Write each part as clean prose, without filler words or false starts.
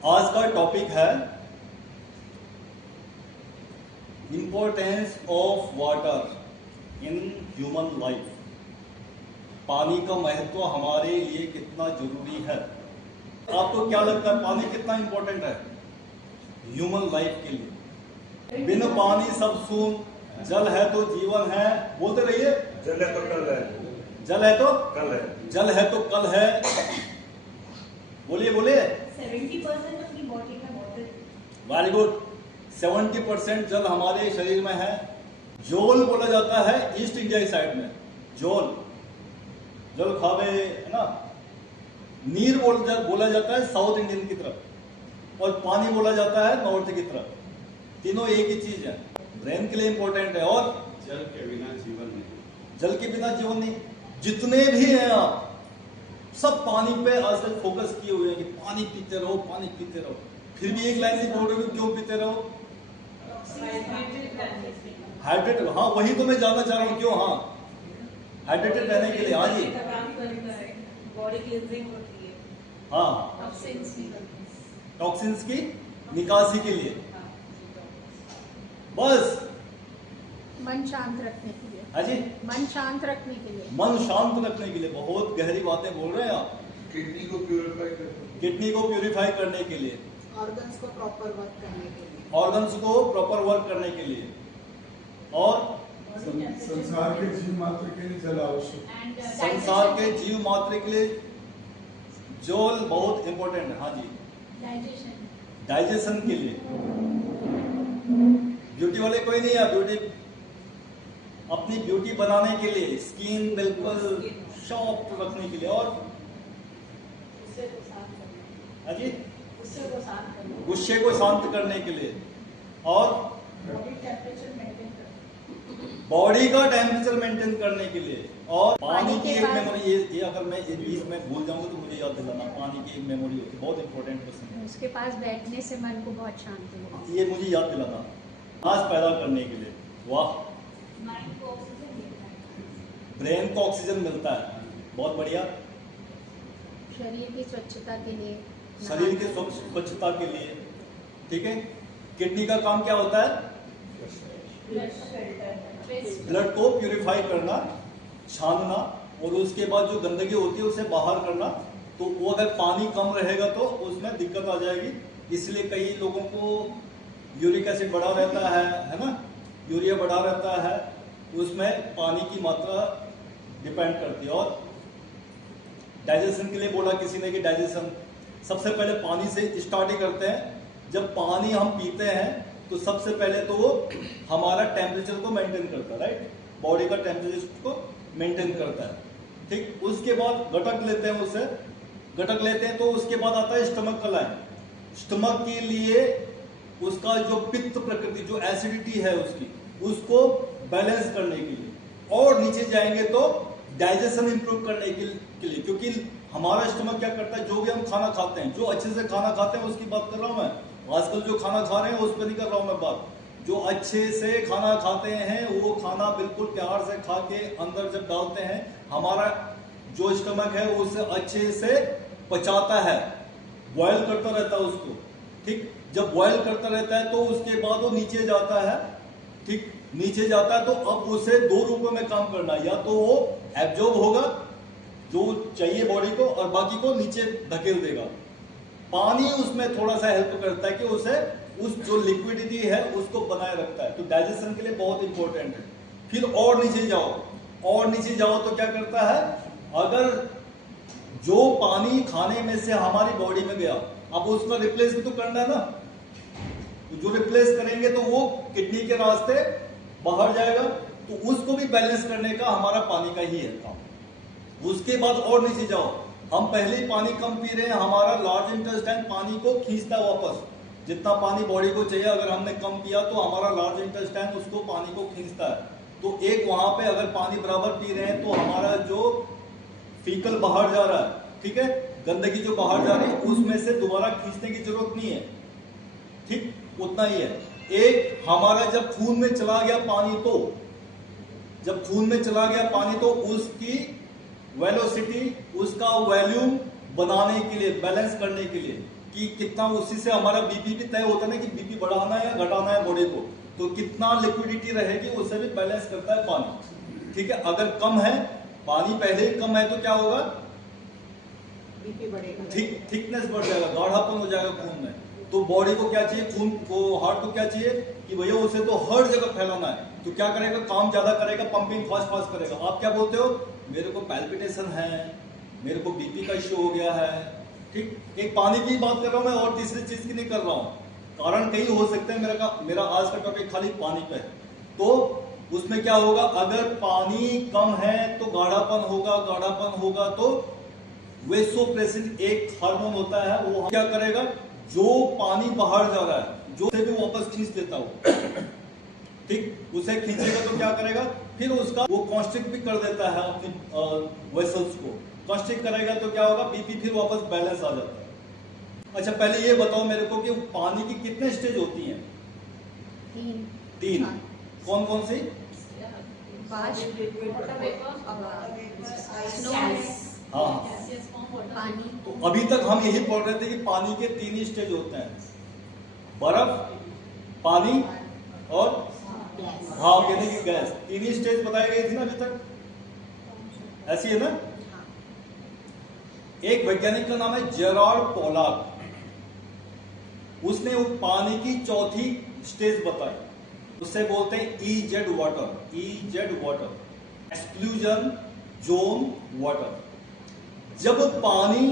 आज का टॉपिक है importance of water in human life. पानी का महत्व हमारे लिए कितना जरूरी है। आपको क्या लगता है पानी कितना इंपॉर्टेंट है ह्यूमन लाइफ के लिए? बिन पानी सब सून, जल है तो जीवन है। बोलते रहिए, जल है तो कल है, जल है तो कल है, जल है तो कल है। बोलिए बोलिए। 70% अपनी बॉडी में वाटर। Very good. 70% जल हमारे शरीर में है। जोल बोला जाता है ईस्ट इंडिया की साइड में। जोल, जल खावे, है ना। नीर बोला जाता है साउथ इंडियन की तरफ, और पानी बोला जाता है नॉर्थ की तरफ। तीनों एक ही चीज है, ब्रेन के लिए इंपॉर्टेंट है। और जल के बिना जीवन नहीं। जल के बिना जीवन नहीं। जितने भी हैं आप सब पानी पे आज तक फोकस किए हुए हैं कि पानी पीते रहो, पानी पीते रहो। फिर भी एक लाइन नहीं बोल रहे हो क्यों पीते रहो? हाइड्रेटेड। हाँ, वही तो मैं जानना चाह रहा हूँ क्यों। हाँ, हाइड्रेटेड रहने के लिए। हाँ जी, बॉडी क्लींजिंग होती है। हाँ, टॉक्सिन्स की निकासी के लिए। बस मन शांत रखने के लिए। हाँ जी, मन शांत रखने के लिए। मन शांत रखने के लिए। बहुत गहरी बातें बोल रहे हैं आप। किडनी को प्यूरिफाई करते, किडनी को प्यूरिफाई करने के लिए, ऑर्गन्स को प्रॉपर वर्क करने के लिए। ऑर्गन्स को प्रॉपर वर्क करने के लिए, और संसार के जीव मात्र के लिए जल आवश्यक। संसार के जीव मात्र के लिए जल बहुत इंपॉर्टेंट है। हाँ जी, डाइजेशन के लिए। ब्यूटी वाले कोई नहीं है। ब्यूटी अपनी ब्यूटी बनाने के लिए, स्किन बिल्कुल सॉफ्ट रखने के लिए, और हाँ जी, गुस्से को शांत करने के लिए, और बॉडी का टेम्परेचर मेंटेन करने के लिए। और पानी की एक मेमोरी, ये अगर मैं ये चीज में भूल जाऊंगा तो मुझे याद दिलाना। पानी की एक मेमोरी होती है, बहुत इंपॉर्टेंट क्वेश्चन है। उसके पास बैठने से मन को बहुत शांति मिलती ये मुझे याद दिलाना, सांस पैदा करने के लिए। वाह, ब्रेन को ऑक्सीजन मिलता है। बहुत बढ़िया। है। शरीर की स्वच्छता के लिए, शरीर की स्वच्छता के लिए, ठीक है। किडनी का काम क्या होता है? ब्लड को प्यूरिफाई करना, छानना, और उसके बाद जो गंदगी होती है उसे बाहर करना। तो वो अगर पानी कम रहेगा तो उसमें दिक्कत आ जाएगी। इसलिए कई लोगों को यूरिक एसिड बढ़ा रहता है ना, यूरिया बढ़ा रहता है। उसमें पानी की मात्रा डिपेंड करती है। और डाइजेशन के लिए बोला किसी ने कि डाइजेशन सबसे पहले पानी से स्टार्ट ही करते हैं। जब पानी हम पीते हैं तो सबसे पहले तो वो हमारा टेम्परेचर को मेंटेन करता है, राइट। बॉडी का टेम्परेचर को मेंटेन करता है, ठीक। उसके बाद गटक लेते हैं, उसे गटक लेते हैं तो उसके बाद आता है स्टमक का लाइन। स्टमक के लिए उसका जो पित्त प्रकृति, जो एसिडिटी है उसकी, उसको बैलेंस करने के लिए। और नीचे जाएंगे तो डाइजेशन इंप्रूव करने के लिए, क्योंकि हमारा स्टमक क्या करता है, जो भी हम खाना खाते हैं, जो अच्छे से खाना खाते हैं उसकी बात कर रहा हूं मैं। आजकल जो खाना खा रहे हैं उस पर नहीं कर रहा हूं मैं बात। जो अच्छे से खाना खाते हैं वो खाना बिल्कुल प्यार से खा के अंदर जब डालते हैं, हमारा जो स्टमक है उसे अच्छे से पचाता है, बॉयल करता रहता है उसको, ठीक। जब बॉयल करता रहता है तो उसके बाद वो नीचे जाता है, ठीक। नीचे जाता है तो अब उसे दो रूपों में काम करना है। या तो वो एब्जॉर्ब होगा जो चाहिए बॉडी को, और बाकी को नीचे धकेल देगा। पानी उसमें थोड़ा सा हेल्प करता है कि उसे उस जो लिक्विडिटी है उसको बनाए रखता है। तो डाइजेशन के लिए बहुत इंपॉर्टेंट है। फिर और नीचे जाओ, और नीचे जाओ तो क्या करता है, अगर जो पानी खाने में से हमारी बॉडी में गया, अब उसका रिप्लेस भी तो करना है ना। तो जो रिप्लेस करेंगे तो वो किडनी के रास्ते बाहर जाएगा। तो उसको भी बैलेंस करने का हमारा पानी का ही है काम। उसके बाद और नीचे जाओ, हम पहले ही पानी कम पी रहे हैं, हमारा लार्ज इंटेस्टाइन पानी को खींचता है वापस। जितना पानी बॉडी को चाहिए अगर हमने कम पिया तो हमारा लार्ज इंटेस्टाइन उसको पानी को खींचता है। तो एक वहां पे अगर पानी बराबर पी रहे हैं तो हमारा जो फीकल बाहर जा रहा है, ठीक है, गंदगी जो बाहर जा रही है उसमें से दोबारा खींचने की जरूरत नहीं है, ठीक। उतना ही है। एक हमारा जब खून में चला गया पानी, तो जब खून में चला गया पानी तो उसकी वेलोसिटी, उसका वॉल्यूम बनाने के लिए, बैलेंस करने के लिए कि कितना, उसी से हमारा बीपी भी तय होता है ना कि बीपी बढ़ाना है या घटाना है बॉडी को, तो कितना लिक्विडिटी रहेगी उससे भी बैलेंस करता है पानी। ठीक है, अगर कम है पानी, पहले ही कम है तो क्या होगा, बीपी बढ़ेगा, थिकनेस बढ़ जाएगा, गाढ़ापन हो जाएगा खून में। तो बॉडी को क्या चाहिए, खून को, हार्ट को क्या चाहिए कि भैया उसे तो हर जगह फैलाना है, तो क्या करेगा, काम ज्यादा करेगा, पंपिंग फास्ट फास्ट करेगा। आप क्या बोलते हो, मेरे को पैल्पिटेशन है, मेरे को बीपी का इश्यू हो गया है। ठीक, एक पानी की बात कर रहा हूं मैं और तीसरी चीज की नहीं कर रहा हूं। कारण कई हो सकते हैं, मेरा आज का टॉपिक खाली पानी पे है। तो उसमें क्या होगा, अगर पानी कम है तो गाढ़ापन होगा, गाढ़ापन होगा तो वेसोप्रेसिन एक हार्मोन होता है, वो क्या करेगा, जो पानी बाहर जा रहा है, जो से भी वापस खींच देता हो, ठीक, उसे खींचेगा तो क्या करेगा, फिर उसका वो कॉन्स्ट्रिक्ट भी कर देता है अपनी वेसल्स को। कॉन्स्ट्रिक्ट करेगा तो क्या होगा, बीपी फिर वापस बैलेंस आ जाता है। अच्छा, पहले ये बताओ मेरे को कि पानी की कितने स्टेज होती हैं? तीन। कौन कौन सी? हाँ, पानी। तो अभी तक हम यही बोल रहे थे कि पानी के 3 स्टेज होते हैं, बर्फ, पानी और भाप यानी कि गैस। 3 स्टेज बताई गई थी ना अभी तक, ऐसी है ना। एक वैज्ञानिक का नाम है जेरार्ड पोलाक, उसने पानी की चौथी स्टेज बताई, उससे बोलते हैं EZ water, EZ water, exclusion zone water. जब पानी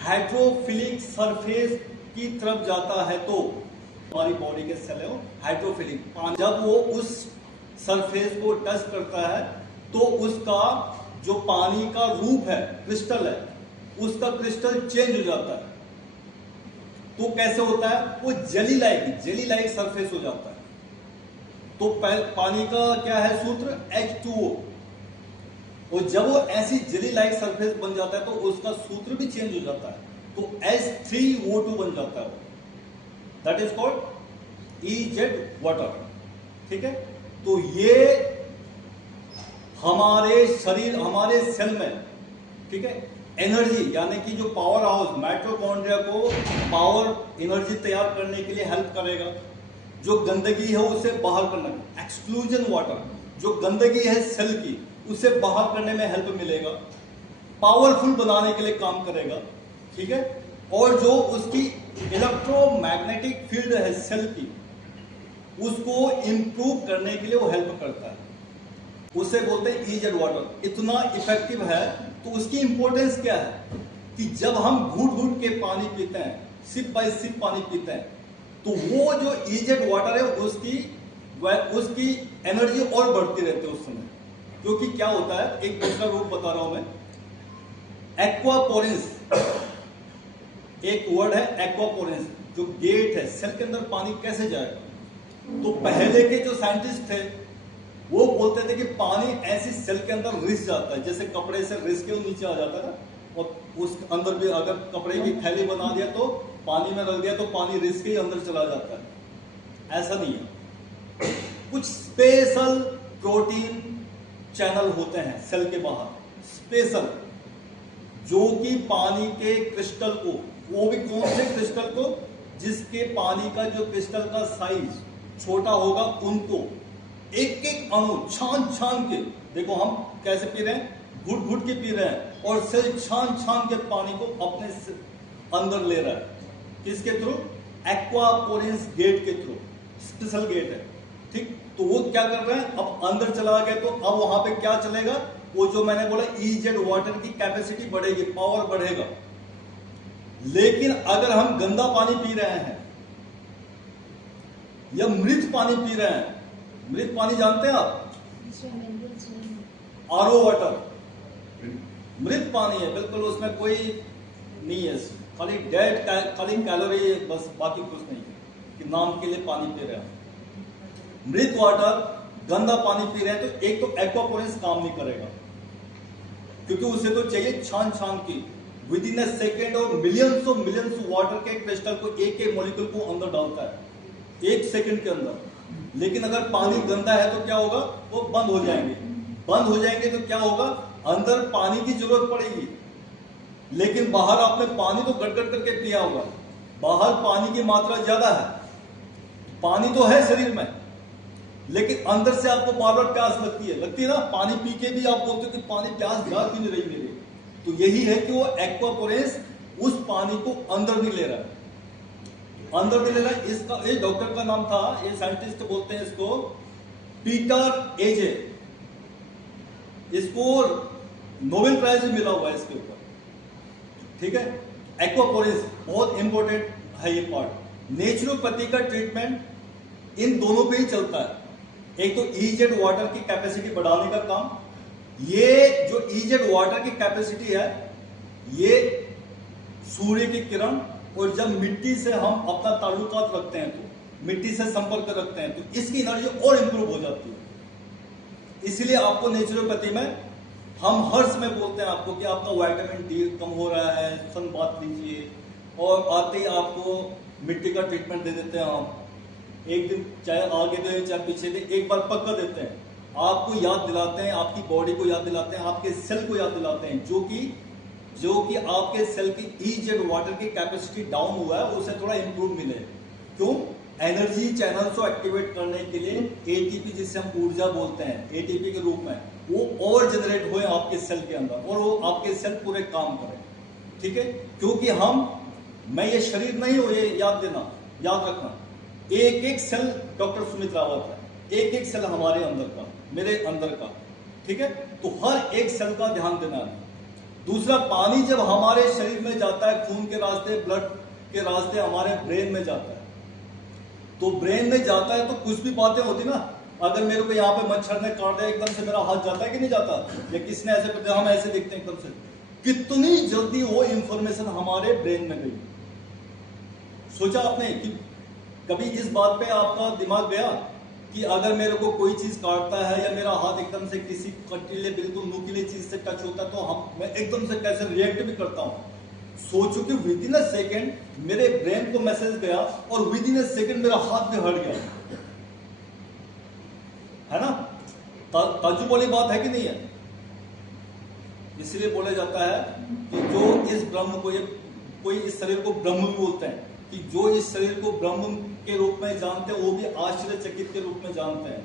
हाइड्रोफिलिक सरफेस की तरफ जाता है तो हमारी बॉडी के सेल है हाइड्रोफिलिक, जब वो उस सरफेस को टच करता है तो उसका जो पानी का रूप है, क्रिस्टल है, उसका क्रिस्टल चेंज हो जाता है। तो कैसे होता है, वो जेली लाइक सरफेस हो जाता है। तो पानी का क्या है सूत्र, H2O, और जब वो ऐसी जेली लाइक सरफेस बन जाता है तो उसका सूत्र भी चेंज हो जाता है, तो H3O2 बन जाता है, that is called EZ water. ठीक है, तो ये हमारे शरीर, हमारे सेल में, ठीक है, एनर्जी यानी कि जो पावर हाउस, माइटोकॉन्ड्रिया को पावर एनर्जी तैयार करने के लिए हेल्प करेगा। जो गंदगी है उसे बाहर करना, एक्सक्लूजन वाटर, जो गंदगी है सेल की उसे बाहर करने में हेल्प मिलेगा, पावरफुल बनाने के लिए काम करेगा। ठीक है, और जो उसकी इलेक्ट्रोमैग्नेटिक फील्ड है सेल की, उसको इंप्रूव करने के लिए वो हेल्प करता है, उसे बोलते हैं EZ वाटर। इतना इफेक्टिव है, तो उसकी इंपॉर्टेंस क्या है कि जब हम घूट घूट के पानी पीते हैं, सिप बाय सिप पानी पीते हैं, तो वो जो EZ वाटर है उसकी एनर्जी और बढ़ती रहती है उस समय। क्योंकि क्या होता है, एक दूसरा रूप बता रहा हूं मैं, एक्वापोरेंस, एक वर्ड है एक्वापोरेंस, जो गेट है सेल के अंदर पानी कैसे जाएगा। तो पहले के जो साइंटिस्ट थे वो बोलते थे कि पानी ऐसी सेल के अंदर रिस जाता है, जैसे कपड़े से रिस के वो नीचे आ जाता है ना, और उस अंदर भी अगर कपड़े की थैली बना दिया तो पानी में रख दिया तो पानी रिस के ही अंदर चला जाता है। ऐसा नहीं है, कुछ स्पेशल प्रोटीन चैनल होते हैं सेल के बाहर, स्पेशल, जो कि पानी के क्रिस्टल को, वो भी कौन से क्रिस्टल को, जिसके पानी का जो क्रिस्टल का साइज छोटा होगा, उनको एक एक अणु छान छान के, देखो हम कैसे पी रहे हैं, घुट घुट के पी रहे हैं, और सेल छान छान के पानी को अपने अंदर ले रहा है। किसके थ्रू, एक्वापोरेंस गेट के थ्रू, स्पेशल गेट है। ठीक, तो वो क्या कर रहे हैं, अब अंदर चला गया तो अब वहां पे क्या चलेगा, वो जो मैंने बोला EZ वाटर की कैपेसिटी बढ़ेगी, पावर बढ़ेगा। लेकिन अगर हम गंदा पानी पी रहे हैं या मृत पानी पी रहे हैं, मृत पानी जानते हैं आप, RO वाटर, मृत पानी है बिल्कुल, उसमें कोई नहीं है, खाली डेड, खाली कैलोरी बस, बाकी कुछ नहीं है कि नाम के लिए पानी पी रहे हैं। मृत वाटर, गंदा पानी पी रहे हैं तो एक तो एक्वापोरेंस काम नहीं करेगा, क्योंकि उसे तो चाहिए छान छान की, विद इन अ सेकेंड, और मिलियंस वाटर के क्रिस्टल को, एक एक मॉलिक्यूल को अंदर डालता है 1 सेकंड के अंदर। लेकिन अगर पानी गंदा है तो क्या होगा, वो बंद हो जाएंगे, बंद हो जाएंगे तो क्या होगा, अंदर पानी की जरूरत पड़ेगी, लेकिन बाहर आपने पानी तो गट-गट करके पिया होगा, बाहर पानी की मात्रा ज्यादा है, पानी तो है शरीर में, लेकिन अंदर से आपको बार बार प्यास लगती है ना, पानी पी के भी आप बोलते हो कि पानी प्यास जा क्यों नहीं रही मेरी। तो यही है कि वो एक्वापोरेंस उस पानी को अंदर नहीं ले रहा है, अंदर नहीं ले रहा है। इसका एक डॉक्टर का नाम था, ये साइंटिस्ट बोलते हैं इसको पीटर एजे, इसको नोबेल प्राइज भी मिला हुआ है इसके ऊपर, ठीक है। एक्वापोरेंस बहुत इंपॉर्टेंट है ये पार्ट। नेचुरोपैथी का ट्रीटमेंट इन दोनों पे ही चलता है। एक तो ईजेड वाटर की कैपेसिटी बढ़ाने का काम, ये जो ईजेड वाटर की कैपेसिटी है ये सूर्य की किरण, और जब मिट्टी से हम अपना ताल्लुकात रखते हैं, तो मिट्टी से संपर्क रखते हैं, तो इसकी एनर्जी और इंप्रूव हो जाती है। इसलिए आपको नेचुरोपैथी में हम हर समय बोलते हैं आपको कि आपका विटामिन डी कम हो रहा है, सन बात लीजिए, और आते ही आपको मिट्टी का ट्रीटमेंट दे देते हैं हम, एक दिन चाहे आगे दे चाहे पीछे दे, एक बार पक्का देते हैं, आपको याद दिलाते हैं, आपकी बॉडी को याद दिलाते हैं, आपके सेल को याद दिलाते हैं, जो कि आपके सेल की ईजेड वाटर की कैपेसिटी डाउन हुआ है उसे थोड़ा इंप्रूव मिले। क्यों? एनर्जी चैनल को एक्टिवेट करने के लिए एटीपी, जिसे हम ऊर्जा बोलते हैं, एटीपी के रूप में वो और जनरेट हुए आपके सेल के अंदर, और वो आपके सेल पूरे काम करें, ठीक है। क्योंकि मैं ये शरीर नहीं हो, ये याद रखना, एक एक सेल डॉक्टर सुमित रावत है, एक एक सेल हमारे अंदर का, मेरे अंदर का, ठीक है। तो हर एक सेल का ध्यान देना है। दूसरा, पानी जब हमारे शरीर में जाता है, खून के रास्ते, ब्लड के रास्ते हमारे ब्रेन में जाता है, तो ब्रेन में जाता है तो कुछ भी बातें होती ना, अगर मेरे को यहाँ पे मच्छर ने काट दिया, एकदम से मेरा हाथ जाता है कि नहीं जाता, या किसने ऐसे कर दिया, हम ऐसे देखते हैं एकदम से, कितनी जल्दी वो इंफॉर्मेशन हमारे ब्रेन में गई। सोचा आपने कि कभी इस बात पे आपका दिमाग गया कि अगर मेरे को कोई चीज काटता है, या मेरा हाथ एकदम से किसी कटीले बिल्कुल नुकीली चीज से टच होता है, तो मैं एकदम से कैसे रिएक्ट भी करता हूं। सोचो कि विद इन अ सेकेंड मेरे ब्रेन को मैसेज गया, और विद इन अ सेकेंड मेरा हाथ भी हट गया, है ना। ताज्जुब वाली बात है कि नहीं है। इसलिए बोला जाता है कि जो इस ब्रह्म को, कोई इस शरीर को ब्रह्म भी बोलते हैं, कि जो इस शरीर को ब्रह्म के रूप में जानते हैं वो भी आश्चर्यचकित के रूप में जानते हैं,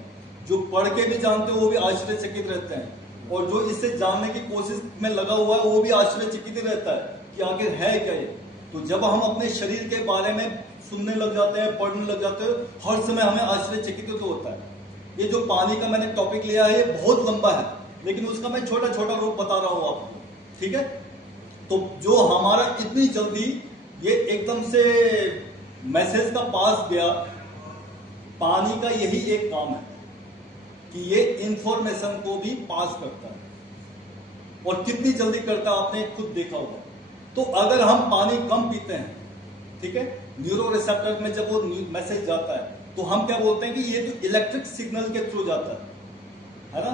जो पढ़ के भी जानते हैं वो भी आश्चर्यचकित रहते हैं, और जो इसे जानने की कोशिश में लगा हुआ है वो भी आश्चर्यचकित ही रहता है कि आखिर है क्या ये। तो जब हम अपने शरीर के बारे में सुनने लग जाते हैं, पढ़ने लग जाते हैं, हर समय हमें आश्चर्यचकित तो होता है। ये जो पानी का मैंने टॉपिक लिया है ये बहुत लंबा है, लेकिन उसका मैं छोटा छोटा रूप बता रहा हूं आपको, ठीक है। तो जो हमारा इतनी जल्दी ये एकदम से मैसेज का पास गया, पानी का यही एक काम है कि ये इंफॉर्मेशन को भी पास करता है, और कितनी जल्दी करता है आपने खुद देखा होगा। तो अगर हम पानी कम पीते हैं, ठीक है, न्यूरो रिसेप्टर में जब वो मैसेज जाता है तो हम क्या बोलते हैं कि ये तो इलेक्ट्रिक सिग्नल के थ्रू जाता है ना,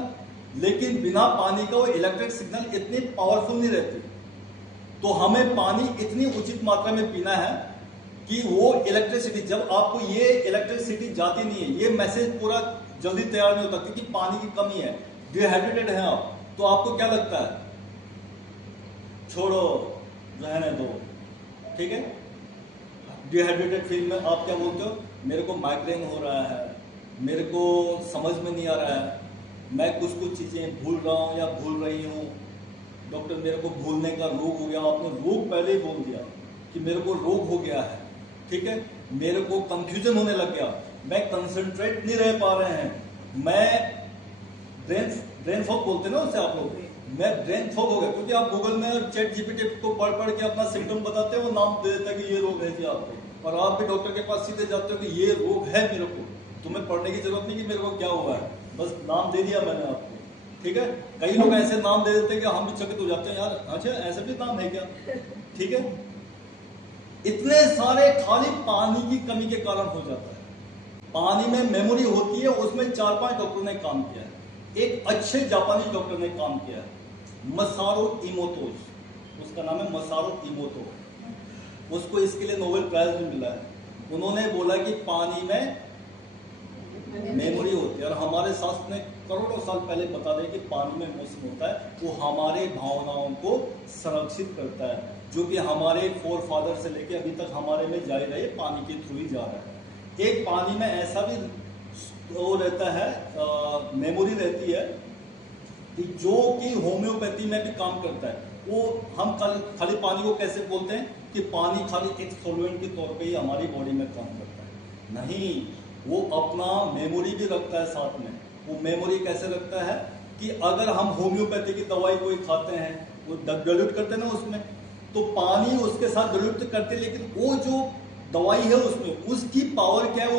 लेकिन बिना पानी का वो इलेक्ट्रिक सिग्नल इतनी पावरफुल नहीं रहती। तो हमें पानी इतनी उचित मात्रा में पीना है कि वो इलेक्ट्रिसिटी, जब आपको ये इलेक्ट्रिसिटी जाती नहीं है, ये मैसेज पूरा जल्दी तैयार नहीं होता, क्योंकि पानी की कमी है, डिहाइड्रेटेड है आप, तो आपको क्या लगता है, छोड़ो रहने दो, ठीक है। डिहाइड्रेटेड फील में आप क्या बोलते हो, मेरे को माइग्रेन हो रहा है, मेरे को समझ में नहीं आ रहा है, मैं कुछ चीजें भूल रहा हूं या भूल रही हूं, डॉक्टर मेरे को भूलने का रोग हो गया। आपने रोग पहले ही बोल दिया कि मेरे को रोग हो गया है, ठीक है। मेरे को कंफ्यूजन होने लग गया, मैं कंसंट्रेट नहीं रह पा रहे हैं, मैं ब्रेन फॉग बोलते ना उसे आप लोग, मैं ब्रेन फॉग हो गया, क्योंकि आप गूगल में चैट जीपीटी को पढ़ के अपना सिम्टम बताते हैं, वो नाम दे देता है कि ये रोग है जी आपको, और आप भी डॉक्टर के पास सीधे जाते हो कि ये रोग है मेरे को, तुम्हें पढ़ने की जरूरत नहीं कि मेरे को क्या हुआ है, बस नाम दे दिया मैंने आपको, ठीक है। कई लोग ऐसे नाम दे देते हैं कि हम भी चकित हो जाते हैं, यार अच्छा ऐसे भी नाम है क्या, ठीक है। इतने सारे खाली पानी की कमी के कारण हो जाता है। पानी में मेमोरी होती है, उसमें 4-5 डॉक्टरों ने काम किया है। एक अच्छे जापानी डॉक्टर ने काम किया है, मसारो इमोतो, उसका नाम है मसारो इमोतो, उसको इसके लिए नोबेल प्राइज भी मिला है। उन्होंने बोला कि पानी में मेमोरी होती है। और हमारे शास्त्र ने करोड़ों साल पहले बता दें कि पानी में मौसम होता है, वो हमारे भावनाओं को संरक्षित करता है, जो कि हमारे फोर फादर से लेके अभी तक हमारे में जारी रहे, पानी के थ्रू ही जा रहा है। एक पानी में ऐसा भी वो रहता है, मेमोरी रहती है कि जो कि होम्योपैथी में भी काम करता है। वो हम खाली पानी को कैसे बोलते हैं कि पानी खाली एक सॉल्वेंट के तौर पे ही हमारी बॉडी में काम करता है, नहीं, वो अपना मेमोरी भी रखता है साथ में। वो मेमोरी कैसे रखता है कि अगर हम होम्योपैथी की दवाई कोई खाते हैं, वो डाइल्यूट करते हैं ना उसमें, तो पानी उसके साथ डाइल्यूट करते हैं, लेकिन वो जो दवाई है उसमें उसकी पावर क्या है,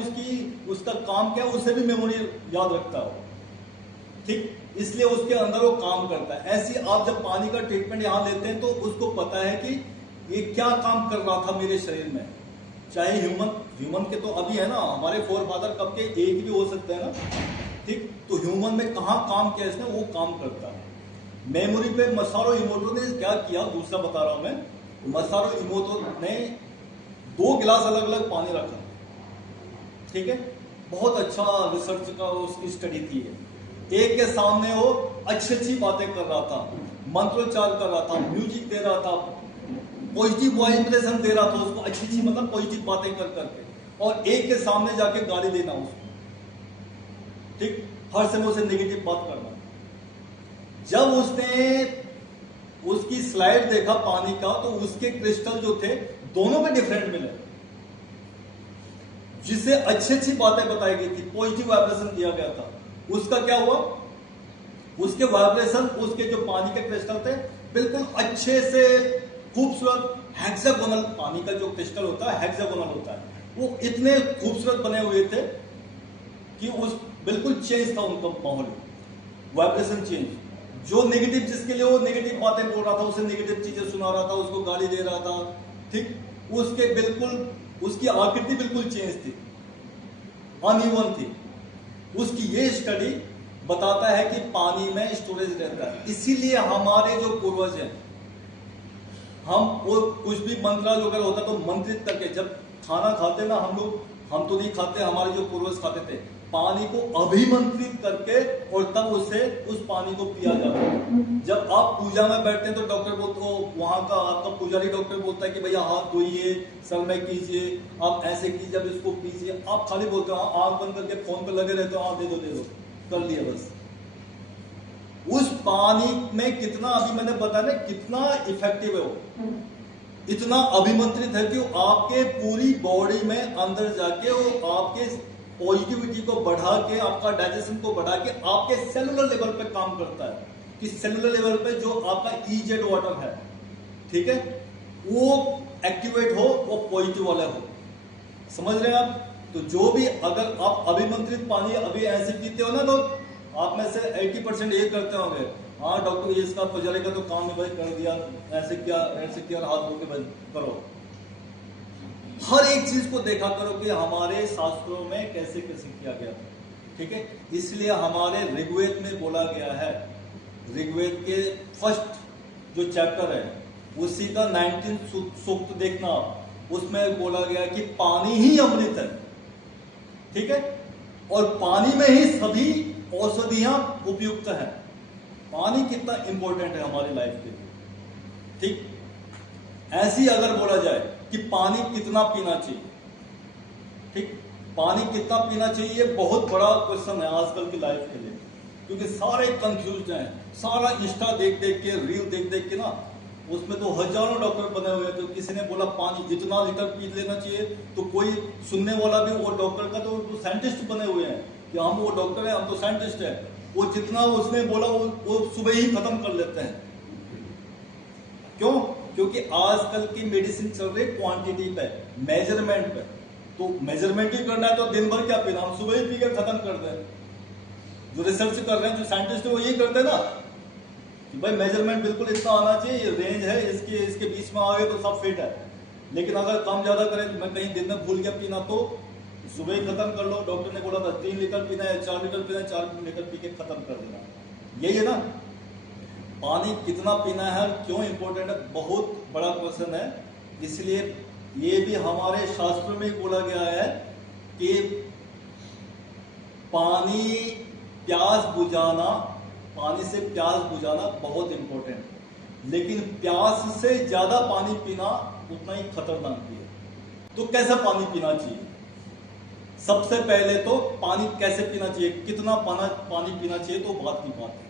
उसका काम क्या है, उसे भी मेमोरी याद रखता है, ठीक, इसलिए उसके अंदर वो काम करता है। ऐसे आप जब पानी का ट्रीटमेंट यहाँ लेते हैं तो उसको पता है कि ये क्या काम कर रहा था मेरे शरीर में। चाहे ह्यूमन के तो अभी है ना, हमारे फोर फादर कब के एक भी हो सकते हैं ना, ठीक, तो ह्यूमन में कहाँ काम किया इसने, वो काम करता है। मेमोरी पे मसारो इमोटो ने क्या किया, दूसरा बता रहा हूं मैं। मसारो इमोटो ने 2 गिलास अलग अलग पानी रखा, ठीक है, बहुत अच्छा रिसर्च का उसकी स्टडी थी। एक के सामने वो अच्छी बातें कर रहा था, मंत्रोच्चार कर रहा था, म्यूजिक दे रहा था, पॉजिटिव वाइब्रेशन दे रहा था उसको, अच्छी मतलब पॉजिटिव बातें कर करके, और एक के सामने जाके गाली देना उसको, ठीक, हर समय उसे नेगेटिव बात करना। जब उसने उसकी स्लाइड देखा पानी का, तो उसके क्रिस्टल जो थे दोनों में डिफरेंट मिले। जिसे अच्छी बातें बताई गई थी, पॉजिटिव वाइब्रेशन दिया गया था, उसका क्या हुआ, उसके वाइब्रेशन, उसके जो पानी के क्रिस्टल थे बिल्कुल अच्छे से खूबसूरत हेक्सागोनल, पानी का जो क्रिस्टल होता है हेक्सागोनल होता है, वो इतने खूबसूरत बने हुए थे कि उस बिल्कुल चेंज था उनका माहौल, वाइब्रेशन चेंज। जो नेगेटिव, जिसके लिए वो नेगेटिव बातें बोल रहा था, उसे नेगेटिव चीजें सुना रहा था, उसको गाली दे रहा था, ठीक, उसके बिल्कुल उसकी आकृति बिल्कुल चेंज थी, अनइवन थी। उसकी ये स्टडी बताता है कि पानी में स्टोरेज रहता है। इसीलिए हमारे जो पूर्वज हैं, हम वो कुछ भी मंत्र वगैरह होता तो मंत्रित करके, जब खाना खाते ना हम लोग, हम तो नहीं खाते, हमारे जो पूर्वज खाते थे, पानी को अभिमंत्रित करके और तब उससे उस पानी को पिया जाता है। जब आप पूजा में बैठते हैं तो डॉक्टर बोलते, वहां का आपका पुजारी डॉक्टर बोलता है कि भैया हाथ धोइए, सर में कीजिए, आप ऐसे कीजिए, जब इसको पीजिए, आप खाली बोलते हो, आंख बंद करके फोन पे लगे रहते हो, हाँ दे दो कर लिया बस। उस पानी में कितना, अभी मैंने बताया ना कितना इफेक्टिव है वो, इतना अभिमंत्रित है कि आपके पूरी बॉडी में अंदर जाके वो आपके पॉजिटिविटी को बढ़ा के, आपका डाइजेशन को बढ़ा के आपके सेलुलर लेवल पे काम करता है, कि सेलुलर लेवल पे जो आपका ईजेड वाटर है, ठीक है, वो एक्टिवेट हो, वो पॉजिटिव वाला हो। समझ रहे हैं आप? तो जो भी, अगर आप अभिमंत्रित पानी अभी ऐसे पीते हो ना, तो आप में से 80% ये करते होंगे, हाँ डॉक्टर ये इसका पुजारी का तो काम है भाई, कर दिया, ऐसे किया, हाथ धो के भाई करो। हर एक चीज को देखा करो कि हमारे शास्त्रों में कैसे कैसे किया गया था, ठीक है। इसलिए हमारे ऋग्वेद में बोला गया है, ऋग्वेद के फर्स्ट जो चैप्टर है उसी का 19 सूक्त देखना, उसमें बोला गया कि पानी ही अमृत है, ठीक है, और पानी में ही सभी औषधियां उपयुक्त है। पानी कितना इंपॉर्टेंट है हमारी लाइफ के लिए, ठीक। ऐसी अगर बोला जाए कि पानी कितना पीना चाहिए, ठीक, पानी कितना पीना चाहिए, बहुत बड़ा क्वेश्चन है आजकल की लाइफ के लिए, क्योंकि सारे कंफ्यूज हैं। सारा इंस्टा देख देख के, रील देख देख के ना, उसमें तो हजारों डॉक्टर बने हुए हैं। तो किसी ने बोला पानी इतना लीटर पी लेना चाहिए, तो कोई सुनने वाला भी वो डॉक्टर का तो साइंटिस्ट बने हुए हैं कि हम वो डॉक्टर है, हम तो साइंटिस्ट है, वो जितना उसने बोला वो सुबह ही खत्म कर लेते हैं। क्यों? क्योंकि आजकल की मेडिसिन चल रही क्वांटिटी पे, मेजरमेंट पे। तो मेजरमेंट ही करना है तो दिन भर क्या पीना, हम सुबह ही पी के खत्म कर दें। जो रिसर्च कर रहे हैं, जो साइंटिस्ट है, वो यही करते हैं ना कि भाई मेजरमेंट बिल्कुल इतना आना चाहिए, ये रेंज है, इसके बीच में आ गए तो सब फिट है। लेकिन अगर कम ज्यादा करें, मैं कहीं दिन में भूल गया पीना, तो सुबह ही खत्म कर लो। डॉक्टर ने बोला था 3 लीटर पीना है, 4 लीटर पीना है, 4 लीटर पी के खत्म कर देना। यही है ना, पानी कितना पीना है, क्यों इंपॉर्टेंट है, बहुत बड़ा क्वेश्चन है। इसलिए ये भी हमारे शास्त्रों में बोला गया है कि पानी प्यास बुझाना, पानी से प्यास बुझाना बहुत इंपॉर्टेंट है, लेकिन प्यास से ज्यादा पानी पीना उतना ही खतरनाक भी है। तो कैसा पानी पीना चाहिए? सबसे पहले तो पानी कैसे पीना चाहिए, कितना पानी पीना चाहिए, तो बात की बात है।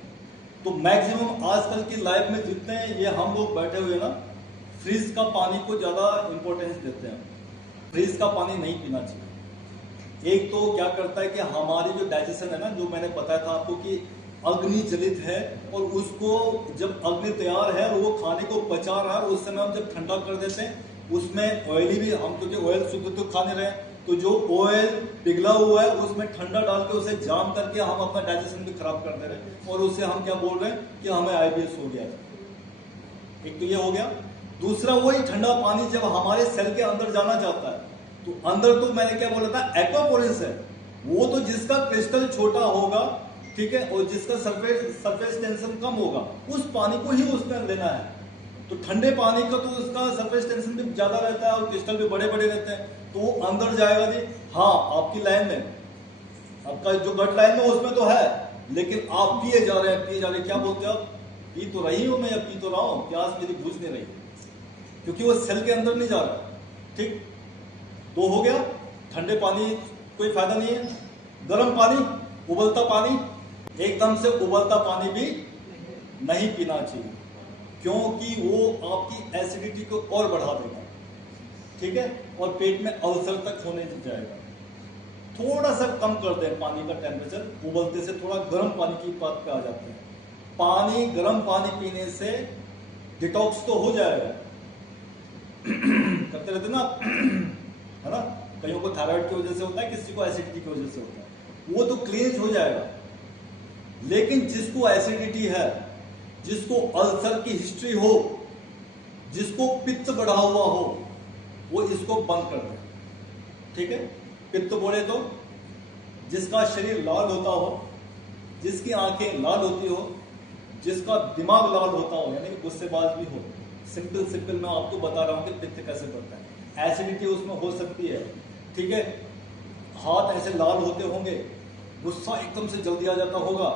तो मैक्सिमम आजकल की लाइफ में जितने ये हम लोग बैठे हुए ना, फ्रिज का पानी को ज्यादा इंपॉर्टेंस देते हैं। फ्रिज का पानी नहीं पीना चाहिए। एक तो क्या करता है कि हमारी जो डाइजेशन है ना, जो मैंने बताया था आपको कि अग्नि जलित है, और उसको जब अग्नि तैयार है और वो खाने को पचा रहा है, उस समय हम जब ठंडा कर देते हैं, उसमें ऑयली भी, हम क्योंकि ऑयल शुद्ध तो खा नहीं रहे हैं, तो जो ऑयल पिघला हुआ है उसमें ठंडा डाल के उसे जाम करके हम अपना डाइजेशन भी खराब कर दे रहे हैं, और उससे हम क्या बोल रहे हैं कि हमें आईबीएस हो गया है। एक तो ये हो गया। दूसरा, वही ठंडा पानी जब हमारे सेल के अंदर जाना चाहता है, तो अंदर तो मैंने क्या बोला था, एक्वापोरिस है, वो तो जिसका क्रिस्टल छोटा होगा, ठीक है, और जिसका सरफेस टेंशन कम होगा, उस पानी को ही उसमें लेना है। तो ठंडे पानी का तो उसका सरफेस टेंशन भी ज्यादा रहता है और क्रिस्टल भी बड़े बड़े रहते हैं, तो वो अंदर जाएगा जी। हाँ, आपकी लाइन में, आपका जो गट लाइन में उसमें तो है, लेकिन आप पिए जा रहे हैं, क्या बोलते हैं आप? पी तो रही हूं मैं, या पी तो रहा हूं, प्यास मेरी बुझ नहीं रही, क्योंकि वो सेल के अंदर नहीं जा रहा। ठीक, तो हो गया। ठंडे पानी कोई फायदा नहीं है। गर्म पानी, उबलता पानी, एकदम से उबलता पानी भी नहीं पीना चाहिए, क्योंकि वो आपकी एसिडिटी को और बढ़ा देगा, ठीक है, और पेट में अल्सर तक होने जाएगा। थोड़ा सा कम कर दें पानी का टेम्परेचर, उबलते से थोड़ा गर्म पानी की बात पे आ जाते हैं। पानी, गर्म पानी पीने से डिटॉक्स तो हो जाएगा, करते रहते ना है ना, कईयों को थायराइड की वजह से होता है, किसी को एसिडिटी की वजह से होता है, वो तो क्लींस हो जाएगा। लेकिन जिसको एसिडिटी है, जिसको अल्सर की हिस्ट्री हो, जिसको पित्त बढ़ा हुआ हो, वो इसको बंद कर दे, ठीक है। पित्त बोले तो जिसका शरीर लाल होता हो, जिसकी आंखें लाल होती हो, जिसका दिमाग लाल होता हो, यानी कि गुस्सेबाज भी हो। सिंपल मैं आपको बता रहा हूं कि पित्त कैसे बढ़ता है। एसिडिटी उसमें हो सकती है, ठीक है, हाथ ऐसे लाल होते होंगे, गुस्सा एकदम से जल्दी आ जाता होगा,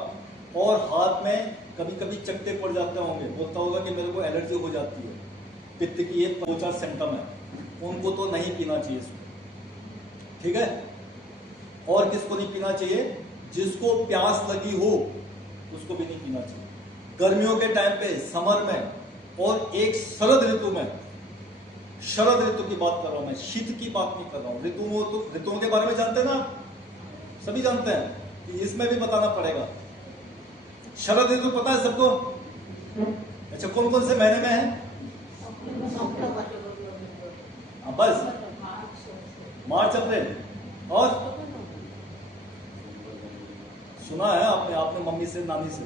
और हाथ में कभी कभी चकते पड़ जाते होंगे, बोलता होगा कि मेरे को एलर्जी हो जाती है। पित्त की ये 2-4 सिम्टम है, उनको तो नहीं पीना चाहिए इसको, ठीक है। और किसको नहीं पीना चाहिए? जिसको प्यास लगी हो उसको भी नहीं पीना चाहिए। गर्मियों के टाइम पे, समर में, और एक शरद ऋतु में, शरद ऋतु की बात कर रहा हूं मैं, शीत की बात नहीं कर रहा हूं। ऋतुओं के बारे में जानते हैं ना, सभी जानते हैं, कि इसमें भी बताना पड़ेगा। शरद ऋतु पता है सबको? अच्छा, कौन कौन से महीने में है? बस मार्च, अप्रैल, और सुना है आपने मम्मी से, नानी से,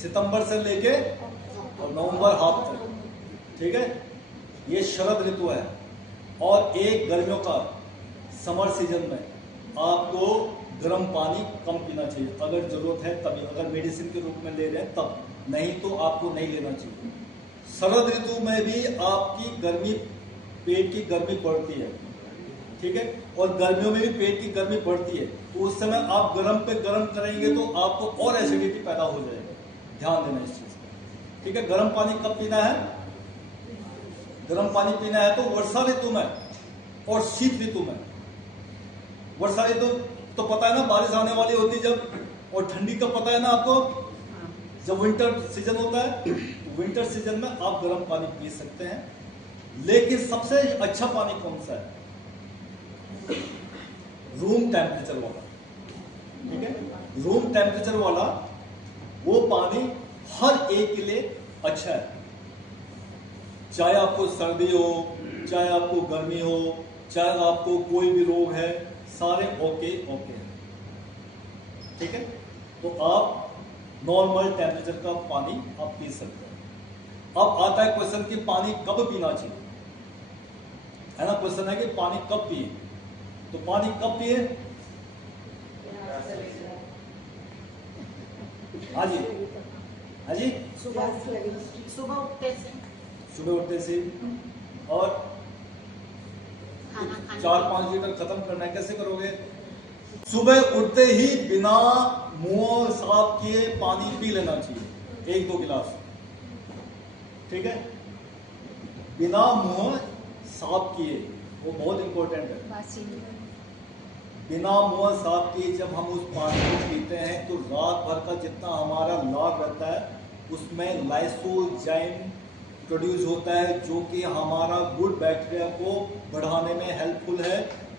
सितंबर से लेके और नवंबर हाफ तक, ठीक है, ये शरद ऋतु है। और एक गर्मियों का समर सीजन में आपको गर्म पानी कम पीना चाहिए, अगर जरूरत है तभी, अगर मेडिसिन के रूप में ले रहे हैं तब, नहीं तो आपको नहीं लेना चाहिए। शरद ऋतु में भी आपकी गर्मी, पेट की गर्मी बढ़ती है, ठीक है, और गर्मियों में भी पेट की गर्मी बढ़ती है, तो उस समय आप गर्म पे गर्म करेंगे तो आपको और एसिडिटी पैदा हो जाएगी। ध्यान देना इस चीज का, ठीक है। गर्म पानी कब पीना है? गर्म पानी पीना है तो वर्षा ऋतु में और शीत ऋतु में। वर्षा ऋतु तो पता है ना, बारिश आने वाली होती जब, और ठंडी का पता है ना आपको, जब विंटर सीजन होता है, विंटर सीजन में आप गर्म पानी पी सकते हैं। लेकिन सबसे अच्छा पानी कौन सा है? रूम टेम्परेचर वाला, ठीक है, रूम टेम्परेचर वाला वो पानी हर एक के लिए अच्छा है। चाहे आपको सर्दी हो, चाहे आपको गर्मी हो, चाहे आपको कोई भी रोग है, सारे ओके है, ठीक है। तो आप नॉर्मल टेम्परेचर का पानी आप पी सकते हैं। अब आता है क्वेश्चन कि पानी कब पीना चाहिए, है ना। क्वेश्चन है कि पानी कब पिए, तो पानी कब पिए? हाँ जी, हाँ जी, सुबह उठते से और खाना 4-5 लीटर खत्म करना है, कैसे करोगे? सुबह उठते ही बिना मुंह साफ किए पानी पी लेना चाहिए, 1-2 गिलास, ठीक है, बिना मुंह साफ किए, वो बहुत इंपॉर्टेंट है। बिना मुंह साफ किए जब हम उस पानी को पीते हैं तो रात भर का जितना हमारा लार रहता है उसमें लाइसोजाइम प्रोड्यूस होता है, जो कि हमारा गुड बैक्टीरिया को बढ़ाने में हेल्पफुल है।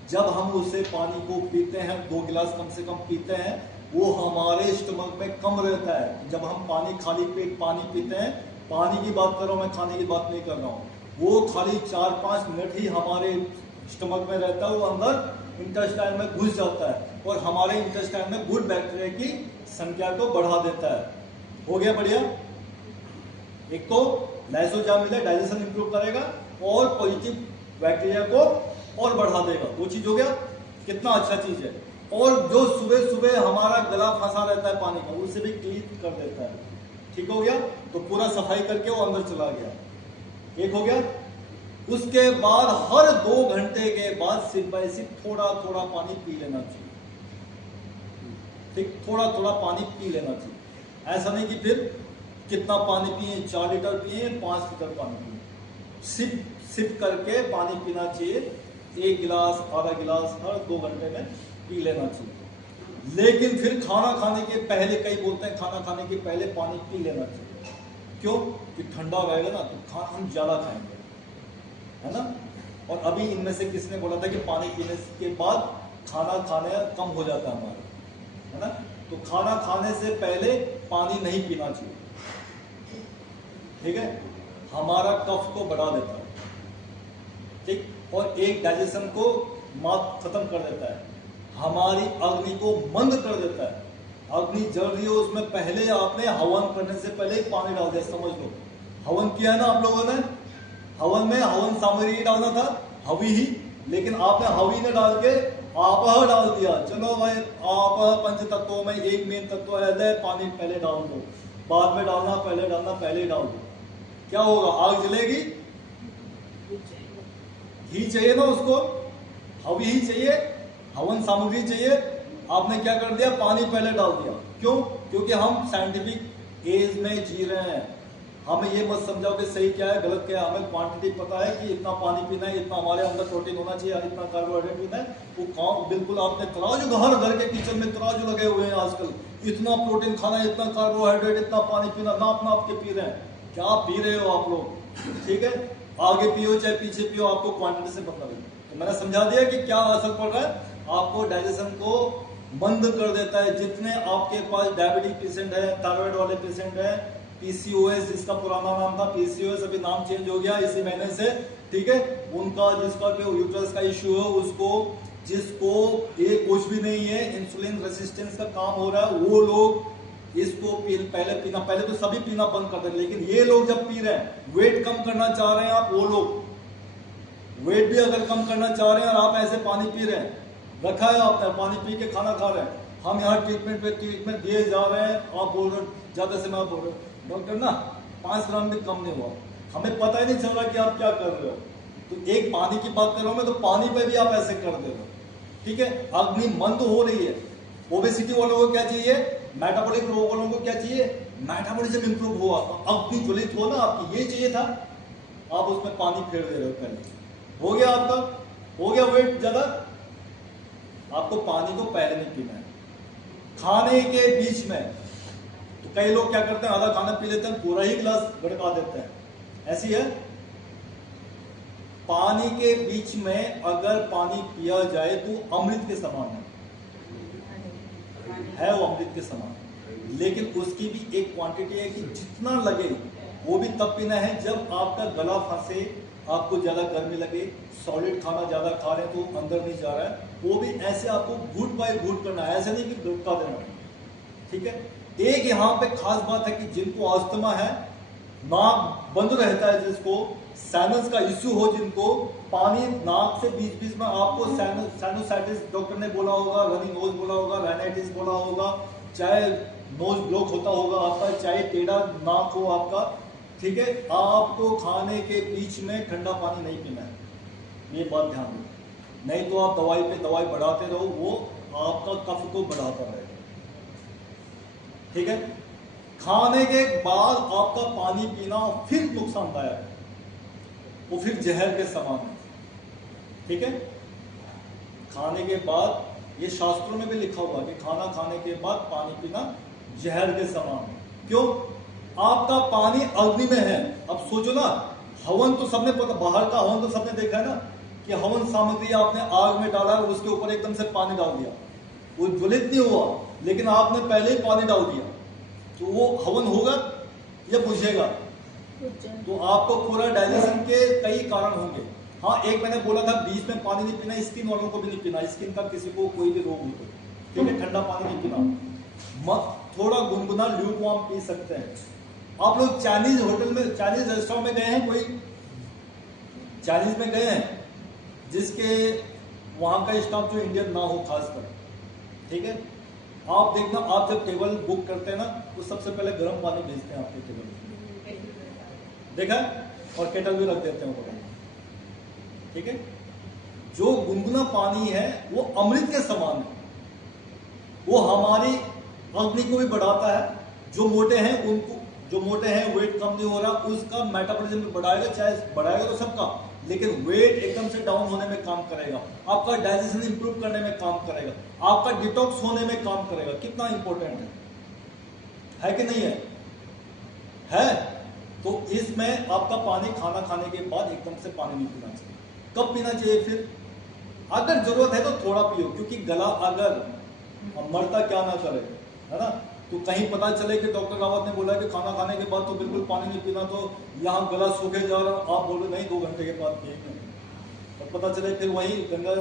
जब हम उसे पानी को पीते हैं, 2 गिलास कम से कम पीते हैं, वो हमारे स्टमक में कम रहता है। जब हम पानी खाली पेट पानी पीते हैं, पानी की बात कर रहा हूँ मैं, खाने की बात नहीं कर रहा हूँ, वो खाली 4-5 मिनट ही हमारे स्टमक में रहता है, वो अंदर इंटेस्टाइन में घुस जाता है और हमारे इंटेस्टाइन में गुड बैक्टीरिया की संख्या को बढ़ा देता है। हो गया बढ़िया। एक तो लाइसोजाइम मिले, डाइजेशन इंप्रूव करेगा और पॉजिटिव बैक्टीरिया को और बढ़ा देगा, वो चीज हो गया, कितना अच्छा चीज है। और जो सुबह सुबह हमारा गला फंसा रहता है पानी का, उसे भी क्लीन कर देता है, ठीक हो गया। तो पूरा सफाई करके वो अंदर चला गया, एक हो गया। उसके बाद हर 2 घंटे के बाद सिर्फ बाय सिर्फ थोड़ा थोड़ा पानी पी लेना चाहिए, ठीक, थोड़ा थोड़ा पानी पी लेना चाहिए। ऐसा नहीं कि फिर कितना पानी पिए, 4 लीटर पिए, 5 लीटर पानी पिए, सिप सिप करके पानी पीना चाहिए, 1 गिलास आधा गिलास हर 2 घंटे में पी लेना चाहिए। लेकिन फिर खाना खाने के पहले, कई बोलते हैं खाना खाने के पहले पानी पी लेना चाहिए, क्यों कि ठंडा रहेगा ना तो खाना हम ज्यादा खाएंगे, है ना। और अभी इनमें से किसने बोला था कि पानी पीने के बाद खाना खाने कम हो जाता है हमारा, है ना। तो खाना खाने से पहले पानी नहीं पीना चाहिए, ठीक है, हमारा कफ को बढ़ा देता है, ठीक, और एक डाइजेशन को मात खत्म कर देता है, हमारी अग्नि को मंद कर देता है। अग्नि जल रही हो, उसमें पहले आपने हवन करने से पहले पानी डाल दिया, समझ लो हवन किया है ना आप लोगों ने, हवन में हवन सामग्री डालना था, हवी ही, लेकिन आपने हवी ने डाल के आपह डाल दिया। चलो भाई, आपह पंच तत्वों में एक मेन तत्व है, पानी पहले डाल दो, बाद में डालना, पहले डालना, पहले ही डाल दो, क्या होगा, आग जलेगी, घी चाहिए ना उसको, हवी ही चाहिए, हवन सामग्री चाहिए। आपने क्या कर दिया, पानी पहले डाल दिया, क्यों, क्योंकि हम साइंटिफिक एज में जी रहे हैं। हमें ये मत समझाओ कि सही क्या है गलत क्या है, हमें क्वांटिटी पता है कि इतना पानी पीना है, इतना हमारे अंदर प्रोटीन होना चाहिए, इतना कार्बोहाइड्रेट पीना है, वो काम बिल्कुल आपने तराजू, हर घर के किचन में तराजू लगे हुए हैं आजकल, इतना प्रोटीन खाना, इतना कार्बोहाइड्रेट, इतना पानी पीना, नाप नाप के पी रहे हैं। क्या पी रहे हो आप लोग, ठीक है, आगे पियो चाहे पीछे पियो, आपको क्वांटिटी से मतलब है। तो मैंने समझा दिया कि क्या असर पड़ रहा है, आपको डाइजेशन को बंद कर देता है। जितने आपके पास डायबिटिक पेशेंट है, थायराइड वाले पेशेंट है, पीसीओएस जिसका पुराना नाम था पीसीओएस, अभी नाम चेंज हो गया इसी महीने से, ठीक है, उनका जिसका यूट्रस का इश्यू है, उसको जिसको ये कुछ भी नहीं है, इंसुलिन रेसिस्टेंस का काम हो रहा है, वो लोग इसको पहले पीना, पहले तो सभी पीना बंद कर दें, लेकिन ये लोग जब पी रहे हैं, वेट कम करना चाह रहे हैं आप, वो लोग वेट भी अगर कम करना चाह रहे हैं और आप ऐसे पानी पी रहे हैं, रखा है आपने, पानी पी के खाना खा रहे हैं, हम यहाँ ट्रीटमेंट पे ट्रीटमेंट दिए जा रहे हैं, आप बोल रहे ज्यादा से मैं बोल रहा हूँ डॉक्टर ना 5 ग्राम भी कम नहीं हुआ, हमें पता ही नहीं चल रहा कि आप क्या कर रहे हो। तो एक पानी की बात कर रहा हूं मैं, तो पानी पे भी आप ऐसे कर दे रहे हो, ठीक है। अग्नि मंद हो रही है। ओबेसिटी वालों को क्या चाहिए, मेटाबॉलिक रोग वालों को क्या चाहिए, मेटाबॉलिज्म इंप्रूव हुआ, अग्नि ज्वलित हो ना आपकी, ये चाहिए था, आप उसमें पानी फेर दे रहे हो। पहले हो गया आपका, हो गया वेट ज्यादा, आपको पानी को पहले नहीं पीना है। खाने के बीच में तो कई लोग क्या करते हैं, आधा खाना पी लेते हैं, पूरा ही गिलास गड़का देते हैं, ऐसी है। पानी के बीच में अगर पानी पिया जाए तो अमृत के समान है वो अमृत के समान, लेकिन उसकी भी एक क्वांटिटी है कि जितना लगे वो भी तब पीना है जब आपका गला फंसे, आपको ज्यादा गर्मी लगे, सॉलिड खाना ज्यादा खा रहे हैं तो अंदर नहीं जा रहा है, वो भी ऐसे आपको घूट बाय घूट करना है, ऐसे नहीं कि गड़का देना, ठीक है। एक यहाँ पे खास बात है कि जिनको अस्थमा है, नाक बंद रहता है, जिसको साइनस का इश्यू हो, जिनको पानी नाक से बीच बीच में, आपको साइनोसाइटिस डॉक्टर ने बोला होगा, रनिंग नोज बोला होगा, राइनाइटिस बोला होगा, चाहे नोज ब्लॉक होता होगा आपका, चाहे टेढ़ा नाक हो आपका, ठीक है, आपको खाने के बीच में ठंडा पानी नहीं पीना है, ये बात ध्यान दो, नहीं तो आप दवाई पे दवाई बढ़ाते रहो, वो आपका कफ को बढ़ाता रहेगा। ठीक है, खाने के बाद आपका पानी पीना फिर नुकसानदायक है, वो फिर जहर के समान है। ठीक है, खाने के बाद ये शास्त्रों में भी लिखा हुआ है कि खाना खाने के बाद पानी पीना जहर के समान है। क्यों? आपका पानी अग्नि में है। अब सोचो ना, हवन तो सबने पता, बाहर का हवन तो सबने देखा है ना कि हवन सामग्री आपने आग में डाला और उसके ऊपर एकदम से पानी डाल दिया, वो ज्वलित नहीं हुआ, लेकिन आपने पहले ही पानी डाल दिया, तो वो हवन होगा या बुझेगा? तो आपको पूरा डाइजेशन के कई कारण होंगे। हाँ, एक मैंने बोला था बीच में पानी नहीं पीना, स्किन वालों को भी नहीं पीना, स्किन का किसी को कोई भी रोग हो तो, ठीक है, ठंडा पानी नहीं पीना, थोड़ा गुनगुना ल्यूकवार्म पी सकते हैं। आप लोग चाइनीज होटल में, चाइनीज रेस्टोरेंट में गए हैं? कोई चाइनीज में गए हैं जिसके वहां का स्टाफ जो इंडियन ना हो खासकर? ठीक है, आप देखना, आप जब टेबल बुक करते हैं ना तो सबसे पहले गर्म पानी भेजते हैं आपके टेबल में, देखा? और केटल भी रख देते हैं ऊपर। ठीक है, जो गुनगुना पानी है वो अमृत के समान है, वो हमारी अग्नि को भी बढ़ाता है। जो मोटे हैं उनको, जो मोटे हैं वेट कम नहीं हो रहा, उसका मेटाबॉलिज्म बढ़ाएगा, चाहे बढ़ाएगा तो सबका, लेकिन वेट एकदम से डाउन होने में काम करेगा, आपका डाइजेशन इंप्रूव करने में काम करेगा, आपका डिटॉक्स होने में काम करेगा। कितना इंपॉर्टेंट है कि नहीं है? है। तो इसमें आपका पानी खाना खाने के बाद एकदम से पानी नहीं पीना चाहिए। कब पीना चाहिए? फिर अगर जरूरत है तो थोड़ा पियो, क्योंकि गला अगर मरता क्या ना करे, है ना? तो कहीं पता चले कि डॉक्टर रावत ने बोला कि खाना खाने के बाद तो बिल्कुल पानी नहीं पीना, तो यहाँ गला सूखे जा रहा, आप बोलो नहीं 2 घंटे के बाद पिएंगे, और पता चले फिर वहीं गंगा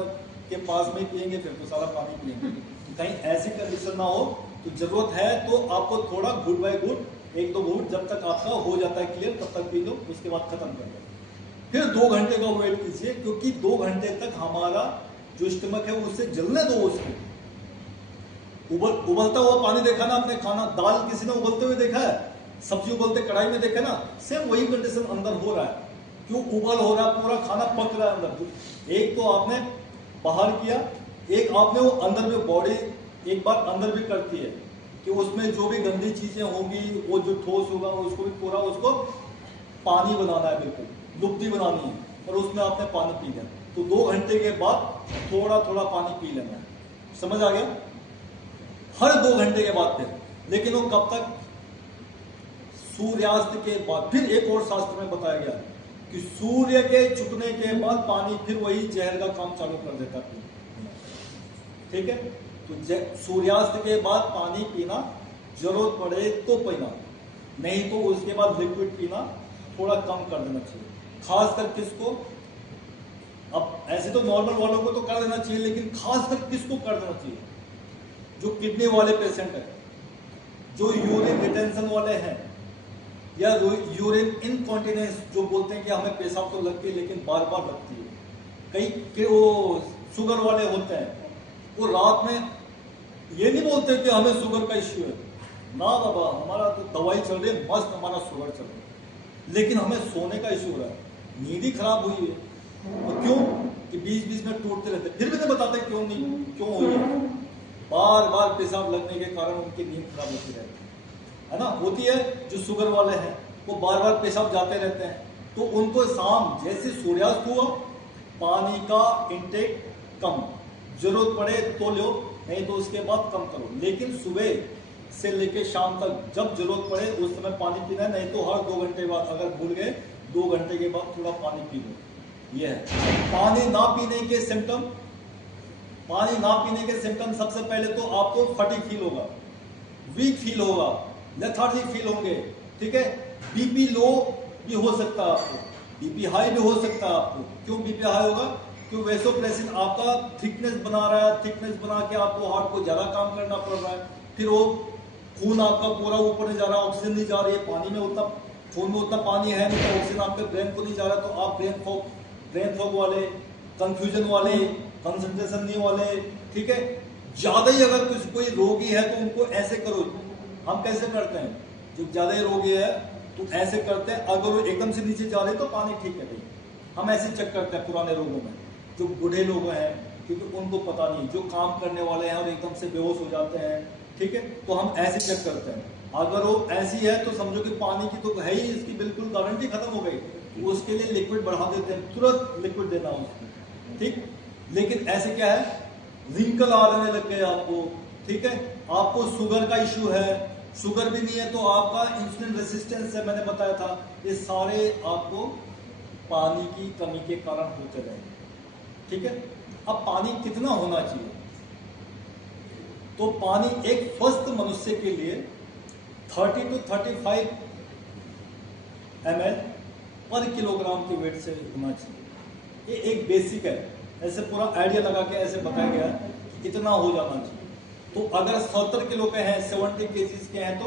के पास में पिएंगे, फिर तो सारा पानी पिएंगे। तो कहीं ऐसी कंडीशन ना हो, तो जरूरत है तो आपको थोड़ा घुट बाय घुट, 1-2 घूट जब तक आपका हो जाता है क्लियर तब तक पी लो, उसके बाद खत्म कर दो। फिर 2 घंटे का वेट कीजिए, क्योंकि 2 घंटे तक हमारा जो स्टमक है उससे जलने दो, उसको उबलता हुआ पानी देखा ना आपने? खाना, दाल किसी ने उबलते हुए देखा है? सब्जी उबलते कढ़ाई में देखा ना? सेम वही कंडीशन अंदर हो रहा है। क्यों उबल हो रहा है? पूरा खाना पक रहा है अंदर। एक तो आपने बाहर किया, एक आपने वो अंदर में बॉडी एक बार अंदर भी करती है कि उसमें जो भी गंदी चीजें होंगी, वो जो ठोस होगा उसको भी पूरा उसको पानी बनाना है, बिल्कुल लुप्ती बनानी है, और उसमें आपने पानी पी लिया। तो 2 घंटे के बाद थोड़ा थोड़ा पानी पी लेना है। समझ आ गया? हर 2 घंटे के बाद फिर, लेकिन वो कब तक? सूर्यास्त के बाद। फिर एक और शास्त्र में बताया गया कि सूर्य के छुपने के बाद पानी फिर वही जहर का काम चालू कर देता है। ठीक है, तो सूर्यास्त के बाद पानी पीना, जरूरत पड़े तो पीना, नहीं तो उसके बाद लिक्विड पीना थोड़ा कम कर देना चाहिए। खासकर किसको? अब ऐसे तो नॉर्मल वालों को तो कर देना चाहिए, लेकिन खासकर किसको कर देना चाहिए? जो किडनी वाले पेशेंट हैं, जो यूरिन रिटेंशन वाले हैं, या यूरिन इनकॉन्टिनेंस, जो बोलते हैं कि हमें पेशाब तो लगती है लेकिन बार बार लगती है। कई के वो शुगर वाले होते हैं, वो रात में ये नहीं बोलते कि हमें शुगर का इश्यू है, ना बाबा, हमारा तो दवाई चल रही है, मस्त हमारा शुगर चल रहा है, लेकिन हमें सोने का इश्यू हो रहा है, नींद ही खराब हुई है। और क्यों? कि बीच बीच में टूटते रहते, फिर भी नहीं बताते क्यों नहीं, क्यों हुई है। बार बार पेशाब लगने के कारण उनकी नींद खराब होती रहती है ना? होती है। जो शुगर वाले हैं वो बार बार पेशाब जाते रहते हैं, तो उनको शाम जैसे सूर्यास्त हुआ, पानी का इंटेक कम, जरूरत पड़े तो लो, नहीं तो उसके बाद कम करो, लेकिन सुबह से लेके शाम तक जब जरूरत पड़े उस समय पानी पीना है, नहीं तो हर 2 घंटे बाद, अगर भूल गए 2 घंटे के बाद थोड़ा पानी पी लो। यह है पानी ना पीने के सिम्टम। पानी ना पीने के सिम्टम, सबसे पहले तो आपको फटीग फील होगा, वीक फील होगा, लेथार्जिक फील होंगे। ठीक है, बीपी लो भी हो सकता है आपको, बीपी हाई भी हो सकता है आपको। क्यों बीपी हाई होगा? क्यों? वेसोप्रेसिन आपका थिकनेस बना रहा है, थिकनेस बना के आपको हार्ट को ज्यादा काम करना पड़ रहा है, फिर वो खून आपका पूरा ऊपर नहीं जा रहा, ऑक्सीजन नहीं जा रही है, पानी में उतना, खून में उतना पानी है नहीं, तो ऑक्सीजन आपके ब्रेन को नहीं जा रहा, तो आप ब्रेन फॉग वाले, कंफ्यूजन वाले, कंसंट्रेशन नहीं वाले, ठीक है, ज्यादा ही अगर कोई रोगी है तो उनको ऐसे करो। हम कैसे करते हैं? जो ज्यादा ही रोगी है तो ऐसे करते हैं, अगर वो एकदम से नीचे जा रहे तो पानी ठीक है, हम ऐसे चेक करते हैं पुराने लोगों में। जो बूढ़े लोग हैं, क्योंकि उनको पता नहीं, जो काम करने वाले हैं और एकदम से बेहोश हो जाते हैं, ठीक है, तो हम ऐसे चेक करते हैं। अगर वो ऐसी है तो समझो कि पानी की तो है ही, इसकी बिल्कुल गारंटी खत्म हो गई, उसके लिए लिक्विड बढ़ा देते हैं, तुरंत लिक्विड देना उसको, ठीक। लेकिन ऐसे क्या है, रिंकल आने लग गए आपको, ठीक है, आपको शुगर का इश्यू है, शुगर भी नहीं है तो आपका इंसुलिन रेसिस्टेंस है, मैंने बताया था, ये सारे आपको पानी की कमी के कारण होते रहे, ठीक है। अब पानी कितना होना चाहिए, तो पानी एक स्वस्थ मनुष्य के लिए 30 to 35 ml पर किलोग्राम के वेट से होना चाहिए। ये एक बेसिक है, ऐसे पूरा आइडिया लगा के ऐसे बताया गया है कि इतना हो जाना चाहिए। तो अगर 70 किलो के हैं, 70 केजीज के हैं, तो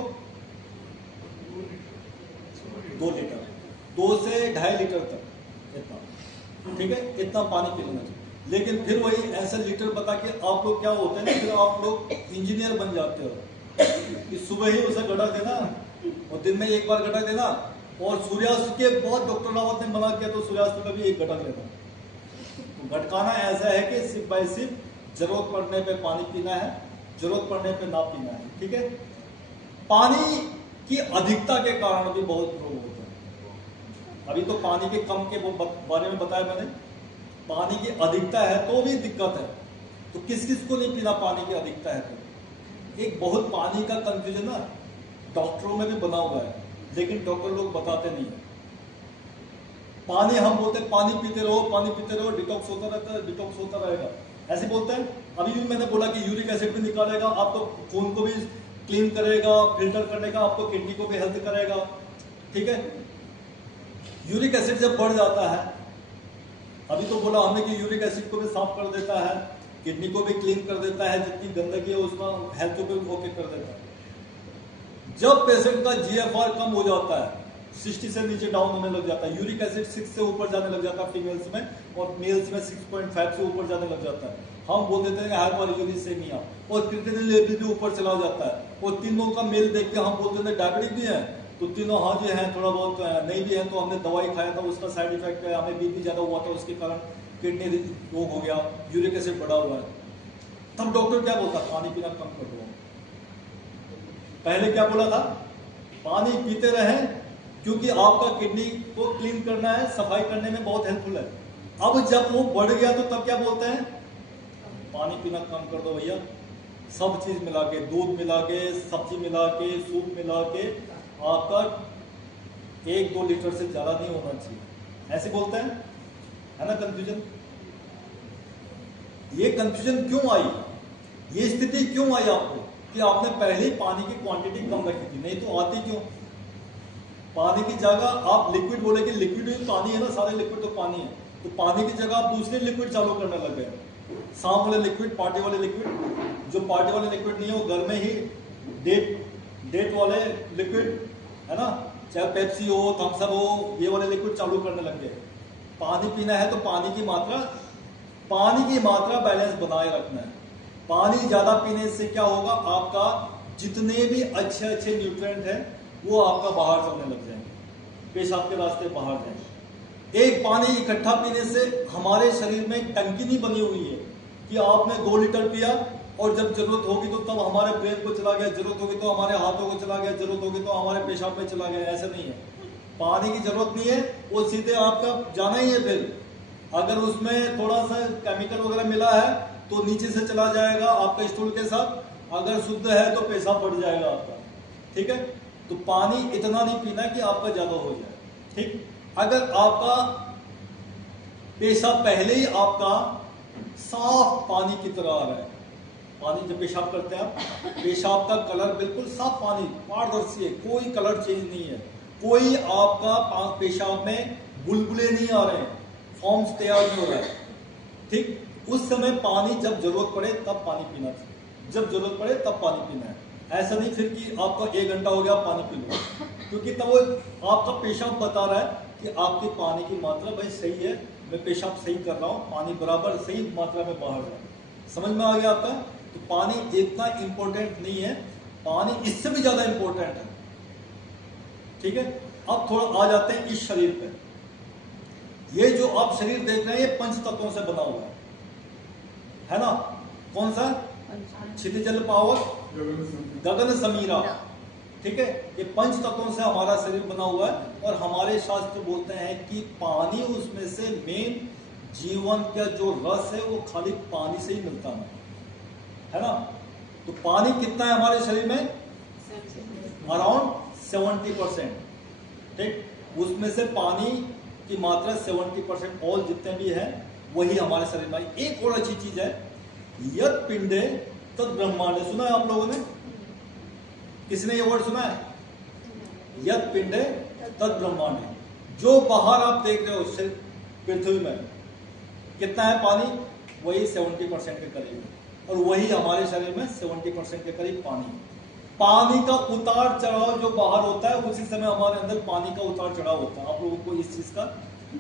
2 लीटर, 2 से 2.5 लीटर तक इतना, ठीक है, इतना पानी पी लेना चाहिए। लेकिन फिर वही ऐसा लीटर बता के आप लोग क्या होते हैं ना, फिर आप लोग इंजीनियर बन जाते हो कि सुबह ही उसे गटक देना और दिन में एक बार गटक देना, और सूर्यास्त के बहुत डॉक्टर रावत ने मना किया तो सूर्यास्त में भी एक गटक लेना। तो गटकाना ऐसा है कि सिर्फ बाय सिर्फ जरूरत पड़ने पे पानी पीना है, जरूरत पड़ने पे ना पीना है, ठीक है। पानी की अधिकता के कारण भी बहुत रोग होते हैं। अभी तो पानी के कम के बारे में बताया मैंने, पानी की अधिकता है तो भी दिक्कत है। तो किस किस को नहीं पीना पानी की अधिकता है तो? एक बहुत पानी का कंफ्यूजन ना डॉक्टरों में भी बना हुआ है, लेकिन डॉक्टर लोग बताते नहीं है। पानी हम बोलते हैं पानी पीते रहो, पानी पीते रहो, डिटॉक्स होता रहता है, डिटॉक्स होता रहेगा, ऐसे बोलते हैं। अभी भी मैंने बोला कि यूरिक एसिड भी निकालेगा, आपको खून को भी क्लीन करेगा, फिल्टर करने का, आपको किडनी को भी हेल्प करेगा, ठीक है। यूरिक एसिड जब बढ़ जाता है, अभी तो बोला हमने कि यूरिक एसिड को भी साफ कर देता है, किडनी को भी क्लीन कर देता है, जितनी गंदगी है उसमें हेल्थ को भी ओके कर देता है। जब पेशेंट का जीएफआर कम हो जाता है, 60 से नीचे डाउन होने लग जाता है, यूरिक एसिड 6 से ऊपर जाने लग जाता है फीमेल्स में, और मेल्स में 6.5 से ऊपर जाने लग जाता है, हम बोल देते हैं हाइपरयूरिसेमिया, और क्रिएटिनिन लेवल भी ऊपर चला जाता है, और तीनों का मेल देख के हम बोलते हैं डायबिटिक भी है, तो तीनों हाँ जी हैं, थोड़ा बहुत नहीं भी है, तो हमने दवाई खाया था, उसका साइड इफेक्ट है, हमें बीपी ज्यादा हुआ था, उसके कारण किडनी रोग हो गया, यूरिक एसिड बढ़ा हुआ है। तब डॉक्टर क्या बोलता, पानी पीना कम कर दो। पहले क्या बोला था, पानी पीते रहे, क्योंकि आपका किडनी को क्लीन करना है, सफाई करने में बहुत हेल्पफुल है। अब जब वो बढ़ गया तो तब क्या बोलते हैं, पानी पीना कम कर दो भैया, सब चीज मिला के, दूध मिला के, सब्जी मिला के, सूप मिला के, आपका 1-2 लीटर से ज्यादा नहीं होना चाहिए, ऐसे बोलते हैं, है ना कंफ्यूजन। ये कंफ्यूजन क्यों आई, ये स्थिति क्यों आई आपको कि आपने पहले ही पानी की क्वांटिटी कम रखी थी, नहीं तो आती क्यों। पानी की जगह आप लिक्विड बोले कि लिक्विड भी पानी है ना, सारे लिक्विड तो पानी है, तो पानी की जगह आप दूसरे लिक्विड चालू करने लग गए, शाम वाले लिक्विड, पार्टी वाले लिक्विड। जो पार्टी वाले लिक्विड नहीं है वो घर में ही डेट वाले लिक्विड, है ना, चाहे पेप्सी हो, थम्स अप हो, ये वाले लिक्विड चालू करने लग गए। पानी पीना है तो पानी की मात्रा बैलेंस बनाए रखना है। पानी ज्यादा पीने से क्या होगा, आपका जितने भी अच्छे अच्छे न्यूट्रिएंट हैं वो आपका बाहर चलने लग जाएंगे, पेशाब के रास्ते बाहर जाएंगे। एक पानी इकट्ठा पीने से हमारे शरीर में टंकी नहीं बनी हुई है कि आपने 2 लीटर पिया और जब जरूरत होगी तो तब हमारे ब्रेन को चला गया, जरूरत होगी तो हमारे हाथों को चला गया, जरूरत होगी तो हमारे पेशाब में चला गया, ऐसा नहीं है। पानी की जरूरत नहीं है, वो सीधे आपका जाना ही है। फिर अगर उसमें थोड़ा सा केमिकल वगैरह मिला है तो नीचे से चला जाएगा आपका स्टूल के साथ, अगर शुद्ध है तो पेशाब बढ़ जाएगा आपका, ठीक है। तो पानी इतना नहीं पीना कि आपका ज्यादा हो जाए, ठीक। अगर आपका पेशाब पहले ही आपका साफ पानी की तरह आ रहा है, पानी जब पेशाब करते हैं आप, पेशाब का कलर बिल्कुल साफ पानी, पारदर्शी है, कोई कलर चेंज नहीं है, कोई आपका पेशाब में बुलबुले नहीं आ रहे हैं, फॉर्म्स तैयार नहीं हो रहा है, ठीक। उस समय पानी जब जरूरत पड़े तब पानी पीना चाहिए, जब जरूरत पड़े तब पानी पीना है। ऐसा नहीं फिर कि आपका 1 घंटा हो गया पानी पी लो, क्योंकि तब वो आपका पेशाब बता रहा है कि आपकी पानी की मात्रा भाई सही है, मैं पेशाब सही कर रहा हूँ, पानी बराबर सही मात्रा में बाहर जाए। समझ में आ गया आपका। तो पानी इतना इंपॉर्टेंट नहीं है, पानी इससे भी ज्यादा इंपॉर्टेंट है, ठीक है। अब थोड़ा आ जाते हैं इस शरीर पे। ये जो आप शरीर देख रहे हैं ये 5 तत्वों से बना हुआ है, है ना, कौन सा क्षितिजल पावक गगन समीरा, ठीक है। ये पंच तत्वों से हमारा शरीर बना हुआ है और हमारे शास्त्र बोलते हैं कि पानी उसमें से मेन जीवन का जो रस है वो खाली पानी से ही मिलता है ना। तो पानी कितना है हमारे शरीर में, अराउंड 70%, ठीक। उसमें से पानी की मात्रा 70% ऑल जितने भी है वही हमारे शरीर में। एक और अच्छी चीज है, यत पिंडे तद ब्रह्मांड, सुना है आप लोगों ने, किसने ये वर्ड सुना है, यत पिंडे तद ब्रह्मांड। जो बाहर आप देख रहे हो पृथ्वी में कितना है पानी, वही 70% के करीब, और वही हमारे शरीर में 70% के करीब पानी। पानी का उतार चढ़ाव जो बाहर होता है उसी समय हमारे अंदर पानी का उतार चढ़ाव होता है। आप लोगों को इस चीज का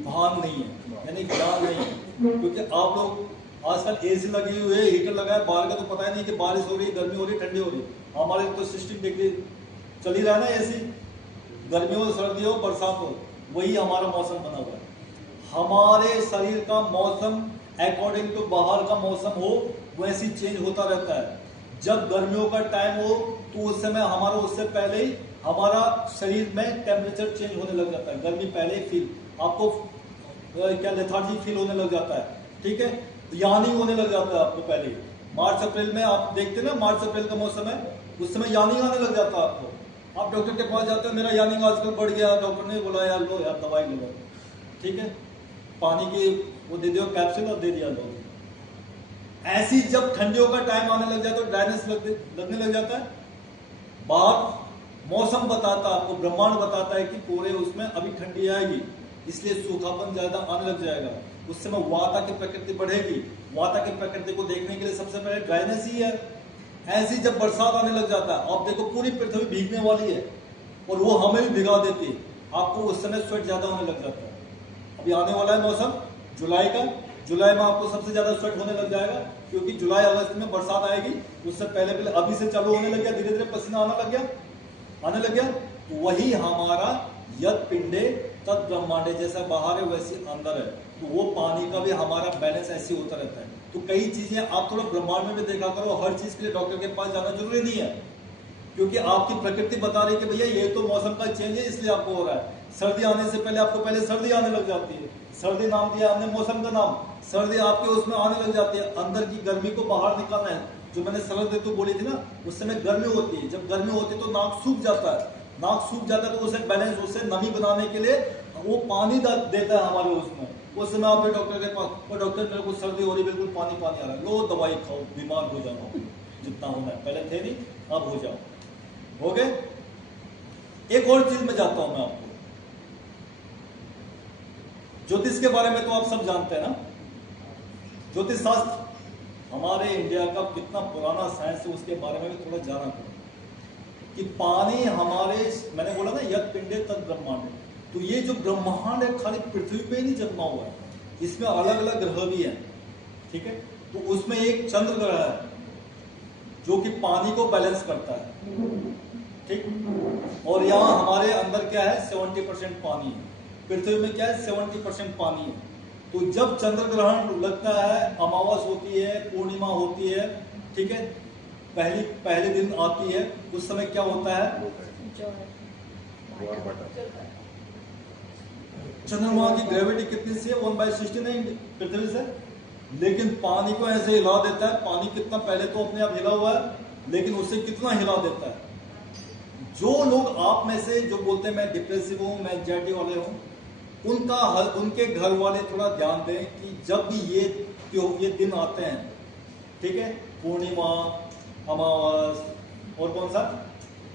भान नहीं है, यानी ज्ञान नहीं है, क्योंकि आप लोग आजकल एसी लगी हुई है, हीटर लगा है, बाहर का तो पता ही नहीं कि बारिश हो रही है, गर्मी हो रही है, ठंडी हो रही है। हमारे तो 60 डिग्री चल ही रहा है ना एसी, गर्मी हो सर्दी हो बरसात हो, वही हमारा मौसम बना हुआ है। हमारे शरीर का मौसम अकॉर्डिंग टू बाहर का मौसम हो वैसी चेंज होता रहता है। जब गर्मियों का टाइम हो तो उस समय हमारा उससे पहले ही हमारा शरीर में टेम्परेचर चेंज होने लग जाता है, गर्मी पहले ही फील, आपको क्या लेथार्जी फील होने लग जाता है, ठीक है, यानिंग होने लग जाता है आपको पहले। मार्च अप्रैल में आप देखते ना, मार्च अप्रैल का मौसम है, उस समय यानिंग आने लग जाता है आपको। आप डॉक्टर के पास जाते हैं, मेरा यानिंग आजकल बढ़ गया, डॉक्टर ने बोला यार लो यार दवाई लो, ठीक है, पानी की वो दे दियो कैप्सूल और दे दिया लो। ऐसी जब ठंडियों का टाइम आने लग जाता है तो ड्राइनेस लगने लग जाता है। बाहर मौसम बताता है आपको, ब्रह्मांड बताता है कि पूरे उसमें अभी ठंडी आएगी, इसलिए सूखापन ज्यादा आने लग जाएगा। उस समय वाता की प्रकृति बढ़ेगी, वाता की प्रकृति को देखने के लिए सबसे पहले ड्राइनेस ही है। ऐसी जब बरसात आने लग जाता है, आप देखो पूरी पृथ्वी भीगने वाली है और वो हमें भी भिगा देती है, आपको उस समय स्वेट ज्यादा होने लग जाता है। अभी आने वाला है मौसम जुलाई का, जुलाई में आपको सबसे ज्यादा स्वेट होने लग जाएगा, क्योंकि जुलाई अगस्त में बरसात आएगी, उससे पहले पहले अभी से चालू होने लग गया, धीरे धीरे पसीना आने लग गया। तो वही हमारा यद पिंडे तद ब्रह्मांडे, जैसा बाहर है वैसे अंदर है, तो वो पानी का भी हमारा बैलेंस ऐसे होता रहता है। तो कई चीजें आप थोड़ा ब्रह्मांड में भी देखा करो, हर चीज के लिए डॉक्टर के पास जाना जरूरी नहीं है, क्योंकि आपकी प्रकृति बता रही है कि भैया ये तो मौसम का चेंज है इसलिए आपको हो रहा है। सर्दी आने से पहले आपको पहले सर्दी आने लग जाती है, सर्दी नाम दिया हमने मौसम का नाम, सर्दी आपके उसमें आने लग जाती है। अंदर की गर्मी को बाहर निकालना है, जो मैंने शरद ऋतु बोली थी ना, उस समय गर्मी होती है, जब गर्मी होती है तो नाक सूख जाता है, नाक सूख जाता है तो उसे बैलेंस, उसे नमी बनाने के लिए वो पानी देता है हमारे उसमें। उस समय आप डॉक्टर के पास, वो डॉक्टर मेरे को सर्दी हो रही, बिल्कुल पानी पानी आ रहा है, लो दवाई खाओ, बीमार हो जाओ, जितना होना है, पहले थे नहीं अब हो जाओ, हो गए। एक और चीज में जाता हूं मैं आपको, ज्योतिष के बारे में तो आप सब जानते हैं ना, ज्योतिष शास्त्र हमारे इंडिया का कितना पुराना साइंस है उसके बारे में भी थोड़ा जाना पड़ेगा कि पानी हमारे, मैंने बोला ना यद पिंडे तद ब्रह्मांड, तो ये जो ब्रह्मांड है खाली पृथ्वी पे ही नहीं जन्मा हुआ है, इसमें अलग अलग ग्रह भी हैं, ठीक है। तो उसमें एक चंद्र ग्रह है जो कि पानी को बैलेंस करता है, ठीक। और यहाँ हमारे अंदर क्या है, 70% पानी है, पृथ्वी में क्या है 70% पानी है। तो जब चंद्र ग्रहण लगता है, अमावस होती है, पूर्णिमा होती है, ठीक है, पहले दिन आती है, उस समय क्या होता है, चंद्रमा की ग्रेविटी कितनी सी है, 1/69 पृथ्वी से, लेकिन पानी को ऐसे हिला देता है। पानी कितना, पहले तो अपने आप हिला हुआ है, लेकिन उससे कितना हिला देता है। जो लोग आप में से जो बोलते हैं मैं डिप्रेसिव हूं, मैं एंजाइटी वाले हूं, उनके घर वाले थोड़ा ध्यान दें कि जब भी ये दिन आते हैं, ठीक है, पूर्णिमा, अमावस और कौन सा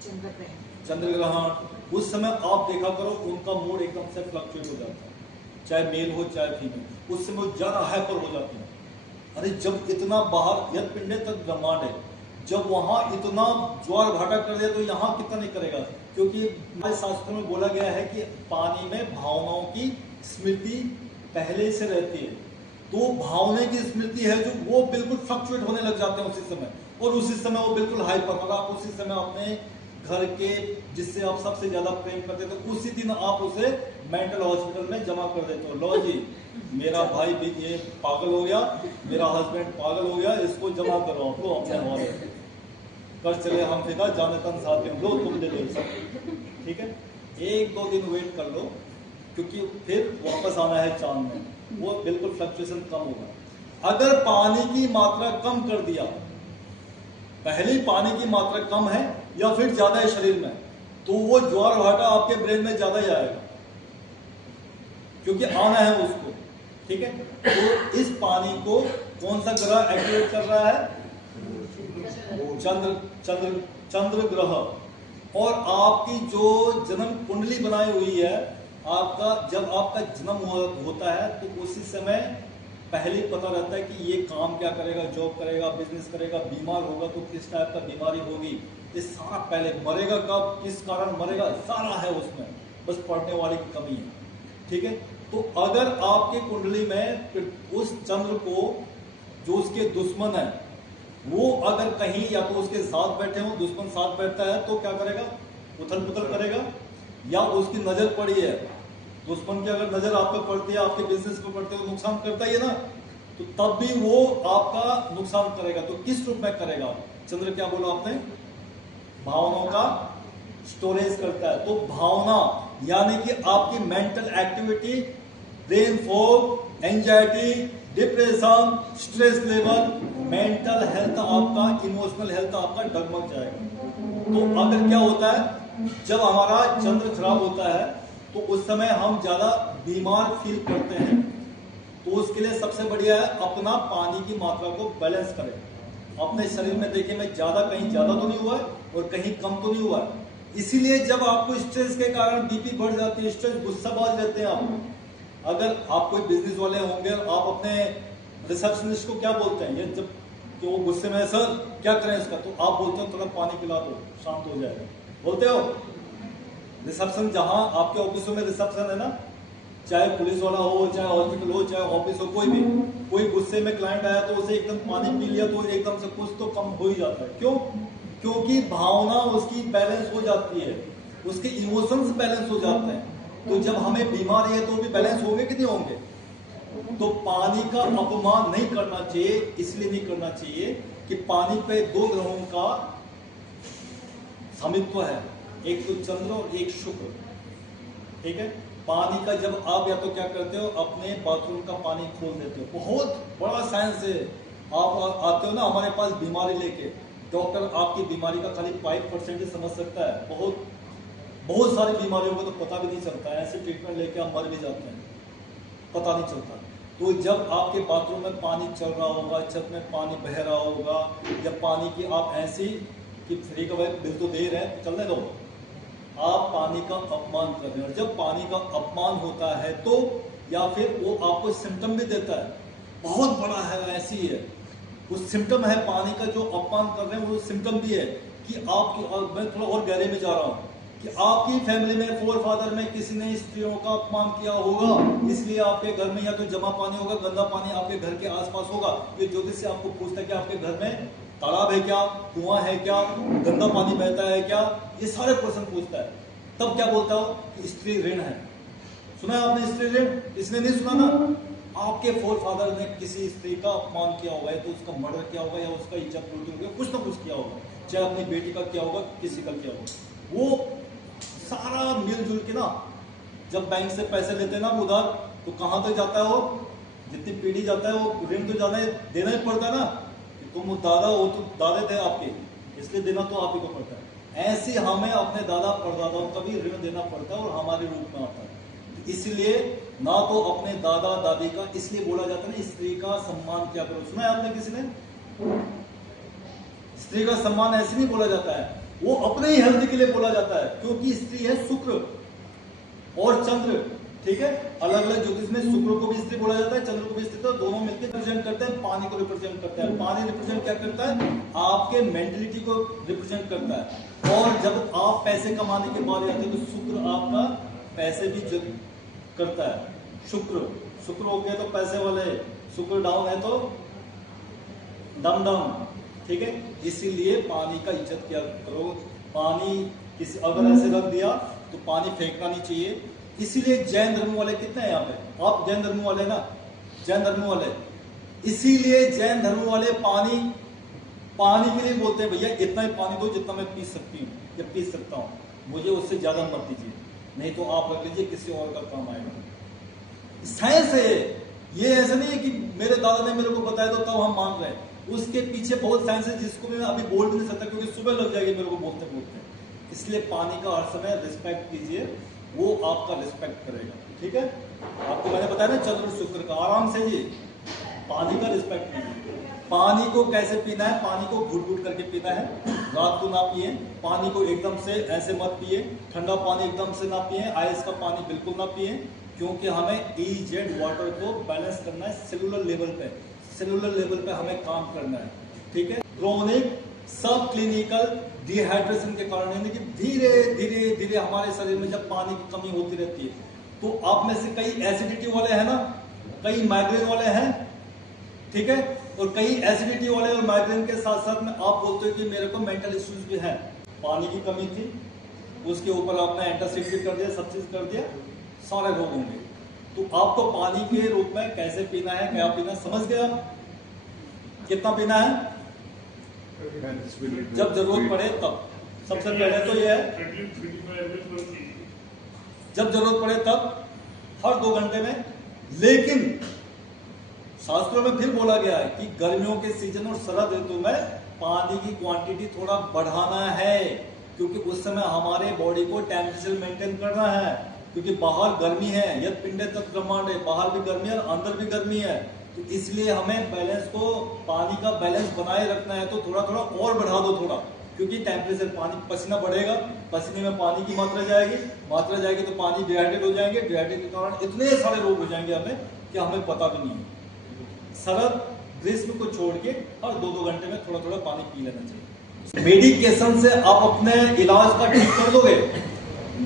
चंद्र ग्रहण, उस समय आप देखा करो उनका मूड एकदम से फ्लक्चुएट हो जाता है, चाहे मेल हो चाहे फीमेल, उस समय वो ज्यादा हाइपर हो जाते हैं। अरे जब इतना बाहर यद पिंडे तक ब्रह्मांड है, जब वहां इतना ज्वार भाटा कर दिया तो यहाँ कितना नहीं करेगा, क्योंकि हमारे शास्त्रों में बोला गया है कि पानी में भावनाओं की स्मृति पहले से रहती है, तो भावना की स्मृति है जो वो बिल्कुल फ्लक्चुएट होने लग जाते हैं उसी समय, और उसी समय वो बिल्कुल हाइपर, अगर आप उसी समय अपने घर के जिससे आप सबसे ज्यादा प्रेम करते हो तो उसी दिन आप उसे मेंटल हॉस्पिटल में जमा कर देते हो, लो जी मेरा भाई भी ये पागल हो गया, मेरा हस्बैंड पागल हो गया, इसको जमा करो आप लोग अपने हवाले कर चले हम फिदा जाने तन साथ में लो तुम दे दो सब, ठीक है। 1-2 दिन वेट कर लो, क्योंकि फिर वापस आना है चांद में, वो बिल्कुल फ्लक्चुएशन कम होगा। अगर पानी की मात्रा कम कर दिया, पहले पानी की मात्रा कम है या फिर ज्यादा है शरीर में, तो वो ज्वार भाटा आपके ब्रेन में ज्यादा ही आएगा, क्योंकि आना है उसको, ठीक है। तो इस पानी को कौन सा ग्रह एक्टिवेट कर रहा है? चंद्र ग्रह। और आपकी जो जन्म कुंडली बनाई हुई है, आपका जब आपका जन्म होता है तो उसी समय पहले ही पता रहता है कि ये काम क्या करेगा, जॉब करेगा, बिजनेस करेगा, बीमार होगा तो किस टाइप का बीमारी होगी, ये सारा पहले, मरेगा कब, किस कारण मरेगा, सारा है उसमें, बस पढ़ने वाले की कमी है, ठीक है। तो अगर आपके कुंडली में उस चंद्र को, जो उसके दुश्मन है, वो अगर कहीं या तो उसके साथ बैठे हो, दुश्मन साथ बैठता है तो क्या करेगा? उथल पुथल करेगा। या उसकी नजर पड़ी है, दुश्मन की अगर नजर आप पे पड़ती है, आपके बिजनेस पे पड़ती है तो नुकसान करता ही है ना, तो तब भी वो आपका नुकसान करेगा। तो किस रूप में करेगा? चंद्र क्या बोला आपने? भावनाओं का स्टोरेज करता है। तो भावना यानी कि आपकी mental activity, brain fog, anxiety, depression, stress level, mental health आपका, इमोशनल हेल्थ आपका डगमग जाएगा। तो अगर क्या होता है, जब हमारा चंद्र खराब होता है तो उस समय हम ज्यादा बीमार फील करते हैं। तो उसके लिए सबसे बढ़िया है अपना पानी की मात्रा को बैलेंस करें। अपने शरीर में देखिए, मैं कहीं ज्यादा तो नहीं हुआ है और कहीं कम तो नहीं हुआ है। इसीलिए जब आपको स्ट्रेस के कारण बीपी बढ़ जाती है, स्ट्रेस, गुस्साबाज रहते हैं आप, अगर आप कोई बिजनेस वाले होंगे, आप अपने रिसेप्शनिस्ट को क्या बोलते हैं, ये जब तो वो गुस्से में, सर क्या करें इसका, तो आप बोलते हो थोड़ा पानी पिला दो, शांत हो जाएगा, बोलते हो। रिसेप्शन, जहां आपके ऑफिसों में रिसेप्शन है ना, चाहे पुलिस वाला हो, चाहे हॉस्पिटल हो, चाहे ऑफिस हो, कोई भी, कोई गुस्से में क्लाइंट आया तो उसे एकदम पानी पी लिया तो एकदम से कुछ तो कम हो ही जाता है। क्यों? क्योंकि भावना उसकी बैलेंस हो जाती है, उसके इमोशंस बैलेंस हो जाते हैं। तो जब हमें बीमारी है तो भी बैलेंस होंगे कि नहीं होंगे? तो पानी का अपमान नहीं करना चाहिए। इसलिए नहीं करना चाहिए कि पानी पे 2 ग्रहों का स्वामित्व है, एक तो चंद्र और एक शुक्र, ठीक है। पानी का जब आप या तो क्या करते हो, अपने बाथरूम का पानी खोल देते हो, बहुत बड़ा साइंस है। आप आते हो ना हमारे पास बीमारी लेके, डॉक्टर आपकी बीमारी का खाली 5% समझ सकता है। बहुत सारी बीमारियों को तो पता भी नहीं चलता है, ऐसे ट्रीटमेंट लेके हम मर भी जाते हैं, पता नहीं चलता। तो जब आपके बाथरूम में पानी चल रहा होगा, छत में पानी बह रहा होगा, या पानी की आप ऐसी कि फ्री का बिल तो दे रहे हैं, चलने दो, आप पानी का अपमान कर रहे हैं। और जब पानी का अपमान होता है तो, या फिर वो आपको सिम्टम भी देता है, बहुत बड़ा है, ऐसी है, वो सिम्टम है पानी का जो अपमान कर रहे हैं, वो सिम्टम भी है कि आपकी, और मैं थोड़ा और गहरे में जा रहा हूँ, कि आपकी फैमिली में, फोर फादर में किसी ने स्त्रियों का अपमान किया होगा, इसलिए आपके घर में या तो जमा पानी होगा, गंदा पानी आपके घर के आसपास होगा। ये ज्योतिष से आपको पूछता है कि आपके घर में तालाब है क्या, कुआं है क्या, गंदा पानी बहता है क्या, ये सारे क्वेश्चन पूछता है। तब क्या बोलता हो कि स्त्री ऋण है। सुना है आपने स्त्री ऋण? इसने नहीं सुना ना। आपके फोर फादर ने किसी स्त्री का अपमान किया होगा, तो उसका मर्डर किया होगा, या उसका इज्जत लूटी होगी, कुछ ना कुछ किया होगा, चाहे अपनी बेटी का किया होगा, किसी का किया होगा। वो सारा मिलजुल के ना, जब बैंक से पैसे लेते हैं ना उधार, तो कहां तक जाता है वो, जितनी पीढ़ी जाता है वो ऋण तो देना ही पड़ता है ना। तुम दादा हो, तो दादे थे आपके, इसलिए देना तो आप ही को पड़ता है। ऐसे हमें अपने दादा परदादाओं का भी ऋण देना पड़ता है और हमारे रूप में आता है। इसलिए ना तो अपने दादा दादी का, इसलिए बोला जाता है ना, स्त्री का सम्मान क्या करो। सुना है आपने किसी ने? स्त्री का सम्मान ऐसे नहीं बोला जाता है, वो अपने ही हेल्थ के लिए बोला जाता है, क्योंकि स्त्री है शुक्र और चंद्र, ठीक है। अलग अलग ज्योतिष में शुक्र को भी स्त्री बोला जाता है, चंद्र को भी स्त्री, तो दोनों मिलकर रिप्रेजेंट करते हैं, पानी को रिप्रेजेंट करता है। पानी रिप्रेजेंट क्या करता है? आपके मेंटलिटी को रिप्रेजेंट करता है। और जब आप पैसे कमाने की बात आती है तो शुक्र आपका पैसे भी करता है। शुक्र हो गया तो पैसे वाले, शुक्र डाउन है तो दम दम, ठीक है। इसीलिए पानी का इज्जत क्या करो। पानी किसी अगर ऐसे रख दिया तो पानी फेंकना नहीं चाहिए। इसीलिए जैन धर्म वाले कितने हैं यहाँ पे? आप जैन धर्म वाले ना, जैन धर्म वाले, इसीलिए जैन धर्म वाले पानी के लिए बोलते हैं भैया इतना ही पानी दो जितना मैं पी सकती हूँ या पी सकता हूँ, मुझे उससे ज्यादा मत दीजिए, नहीं तो आप रख लीजिए, किसी और का काम आएगा। साइंस है ये, ऐसा नहीं है कि मेरे दादा ने मेरे को बताया तो तब हम मान रहे हैं, उसके पीछे बहुत साइंस है जिसको मैं अभी बोल भी नहीं सकता क्योंकि सुबह लग जाएगी मेरे को बोलते बोलते। इसलिए पानी का हर समय रिस्पेक्ट कीजिए, वो आपका रिस्पेक्ट करेगा। ठीक है, आपको मैंने बताया ना चंद्र शुक्र का, आराम से जी पानी का रिस्पेक्ट कीजिए। पानी को कैसे पीना है? पानी को घुट घुट करके पीना है, रात को ना पिए, पानी को एकदम से ऐसे मत पिए, ठंडा पानी एकदम से ना पिए, आइस का पानी बिल्कुल ना पिए, क्योंकि हमें EZ वाटर को बैलेंस करना है सेलुलर लेवल पे, सेलुलर लेवल पे हमें काम करना है। ठीक है, क्रोनिक सब क्लिनिकल डिहाइड्रेशन के कारण, यानी कि धीरे धीरे धीरे हमारे शरीर में जब पानी की कमी होती रहती है, तो आप में से कई एसिडिटी वाले हैं ना, कई माइग्रेन वाले हैं, ठीक है, और कई एसिडिटी वाले और माइग्रेन के साथ साथ में आप बोलते हो कि मेरे को मेंटल इश्यूज भी हैं, पानी की कमी थी, उसके ऊपर आपने एंटासिड भी कर दिया, सब चीज कर दिया, सारे रोग होंगे। तो आपको पानी के रूप में कैसे पीना है, क्या पीना, समझ गया? कितना पीना है? जब जरूरत पड़े तब। सबसे पहले तो यह है जब जरूरत पड़े तब, हर 2 घंटे में। लेकिन शास्त्रों में फिर बोला गया है कि गर्मियों के सीजन और शरद ऋतु में पानी की क्वांटिटी थोड़ा बढ़ाना है, क्योंकि उस समय हमारे बॉडी को टेम्परेचर मेंटेन करना है, क्योंकि बाहर गर्मी है, यद पिंडे तक ब्रह्मांड है, बाहर भी गर्मी है और अंदर भी गर्मी है, तो इसलिए हमें बैलेंस को, पानी का बैलेंस बनाए रखना है, तो थोड़ा थोड़ा और बढ़ा दो थोड़ा, क्योंकि टेम्परेचर, पानी, पसीना बढ़ेगा, पसीने में पानी की मात्रा जाएगी तो पानी डिहाइड्रेट हो जाएंगे, डिहाइड्रेट के कारण इतने सारे रोग हो जाएंगे हमें कि हमें पता भी नहीं है। शरद ग्रीष्म को छोड़ के हर 2-2 घंटे में थोड़ा थोड़ा पानी पी लेना चाहिए। मेडिकेशन से आप अपने इलाज का ठीक कर दोगे,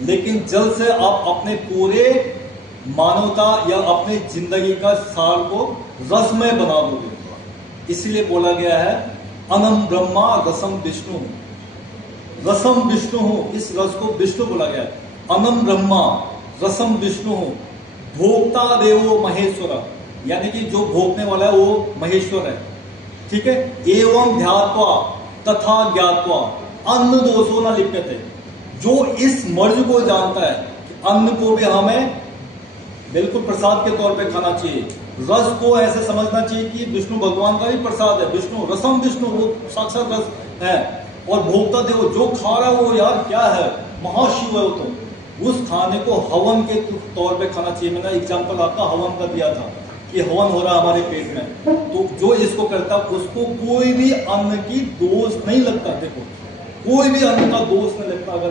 लेकिन जल से आप अपने पूरे मानवता या अपने जिंदगी का सार को रसमय बना दोगे। इसलिए बोला गया है अनम ब्रह्मा रसम विष्णु, रसम विष्णु हो, इस रस को विष्णु बोला गया है। अनम ब्रह्मा रसम विष्णु हो, भोक्ता देवो महेश्वर, यानी कि जो भोगने वाला है वो महेश्वर है। ठीक है, एवं ध्यात्वा तथा ज्ञात्वा अन्न दोषो न लिप्यते, जो इस मर्ज को जानता है कि अन्न को भी हमें बिल्कुल प्रसाद के तौर पे खाना चाहिए, रस को ऐसे समझना चाहिए कि विष्णु भगवान का ही प्रसाद है, विष्णु रसम विष्णु, वो साक्षात रस है, और भोक्ता देव, जो खा रहा है वो यार क्या है, महाशिव है वो, तो उस खाने को हवन के तौर पे खाना चाहिए। मैंने एग्जाम्पल आपका हवन का दिया था कि हवन हो रहा है हमारे पेट में, तो जो इसको करता उसको कोई भी अन्न की दोष नहीं लगता। देखो, कोई भी अन्न का दोष नहीं लगता अगर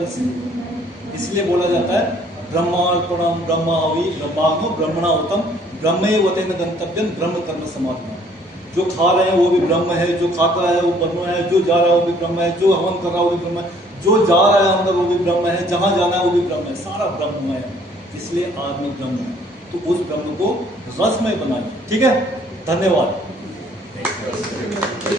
इसलिए बोला जाता है ब्रह्मार्पणम ब्रह्मावि ब्रह्माग्नो ब्रह्मणाहुतम ब्रह्मैवतेन गंतव्यम ब्रह्म कर्म समाधि। जो खा रहे हैं वो भी ब्रह्म है, जो खाता है वो ब्रह्म है, जो जा रहा है वो भी ब्रह्म है, जो हवन कर रहा है वो भी ब्रह्म है, जो जा रहा है अंदर वो भी ब्रह्म है, जहां जाना है वो भी ब्रह्म है, सारा ब्रह्म है। इसलिए आदमी ब्रह्म है, तो उस ब्रह्म को रसमय बनाइए। ठीक है, धन्यवाद।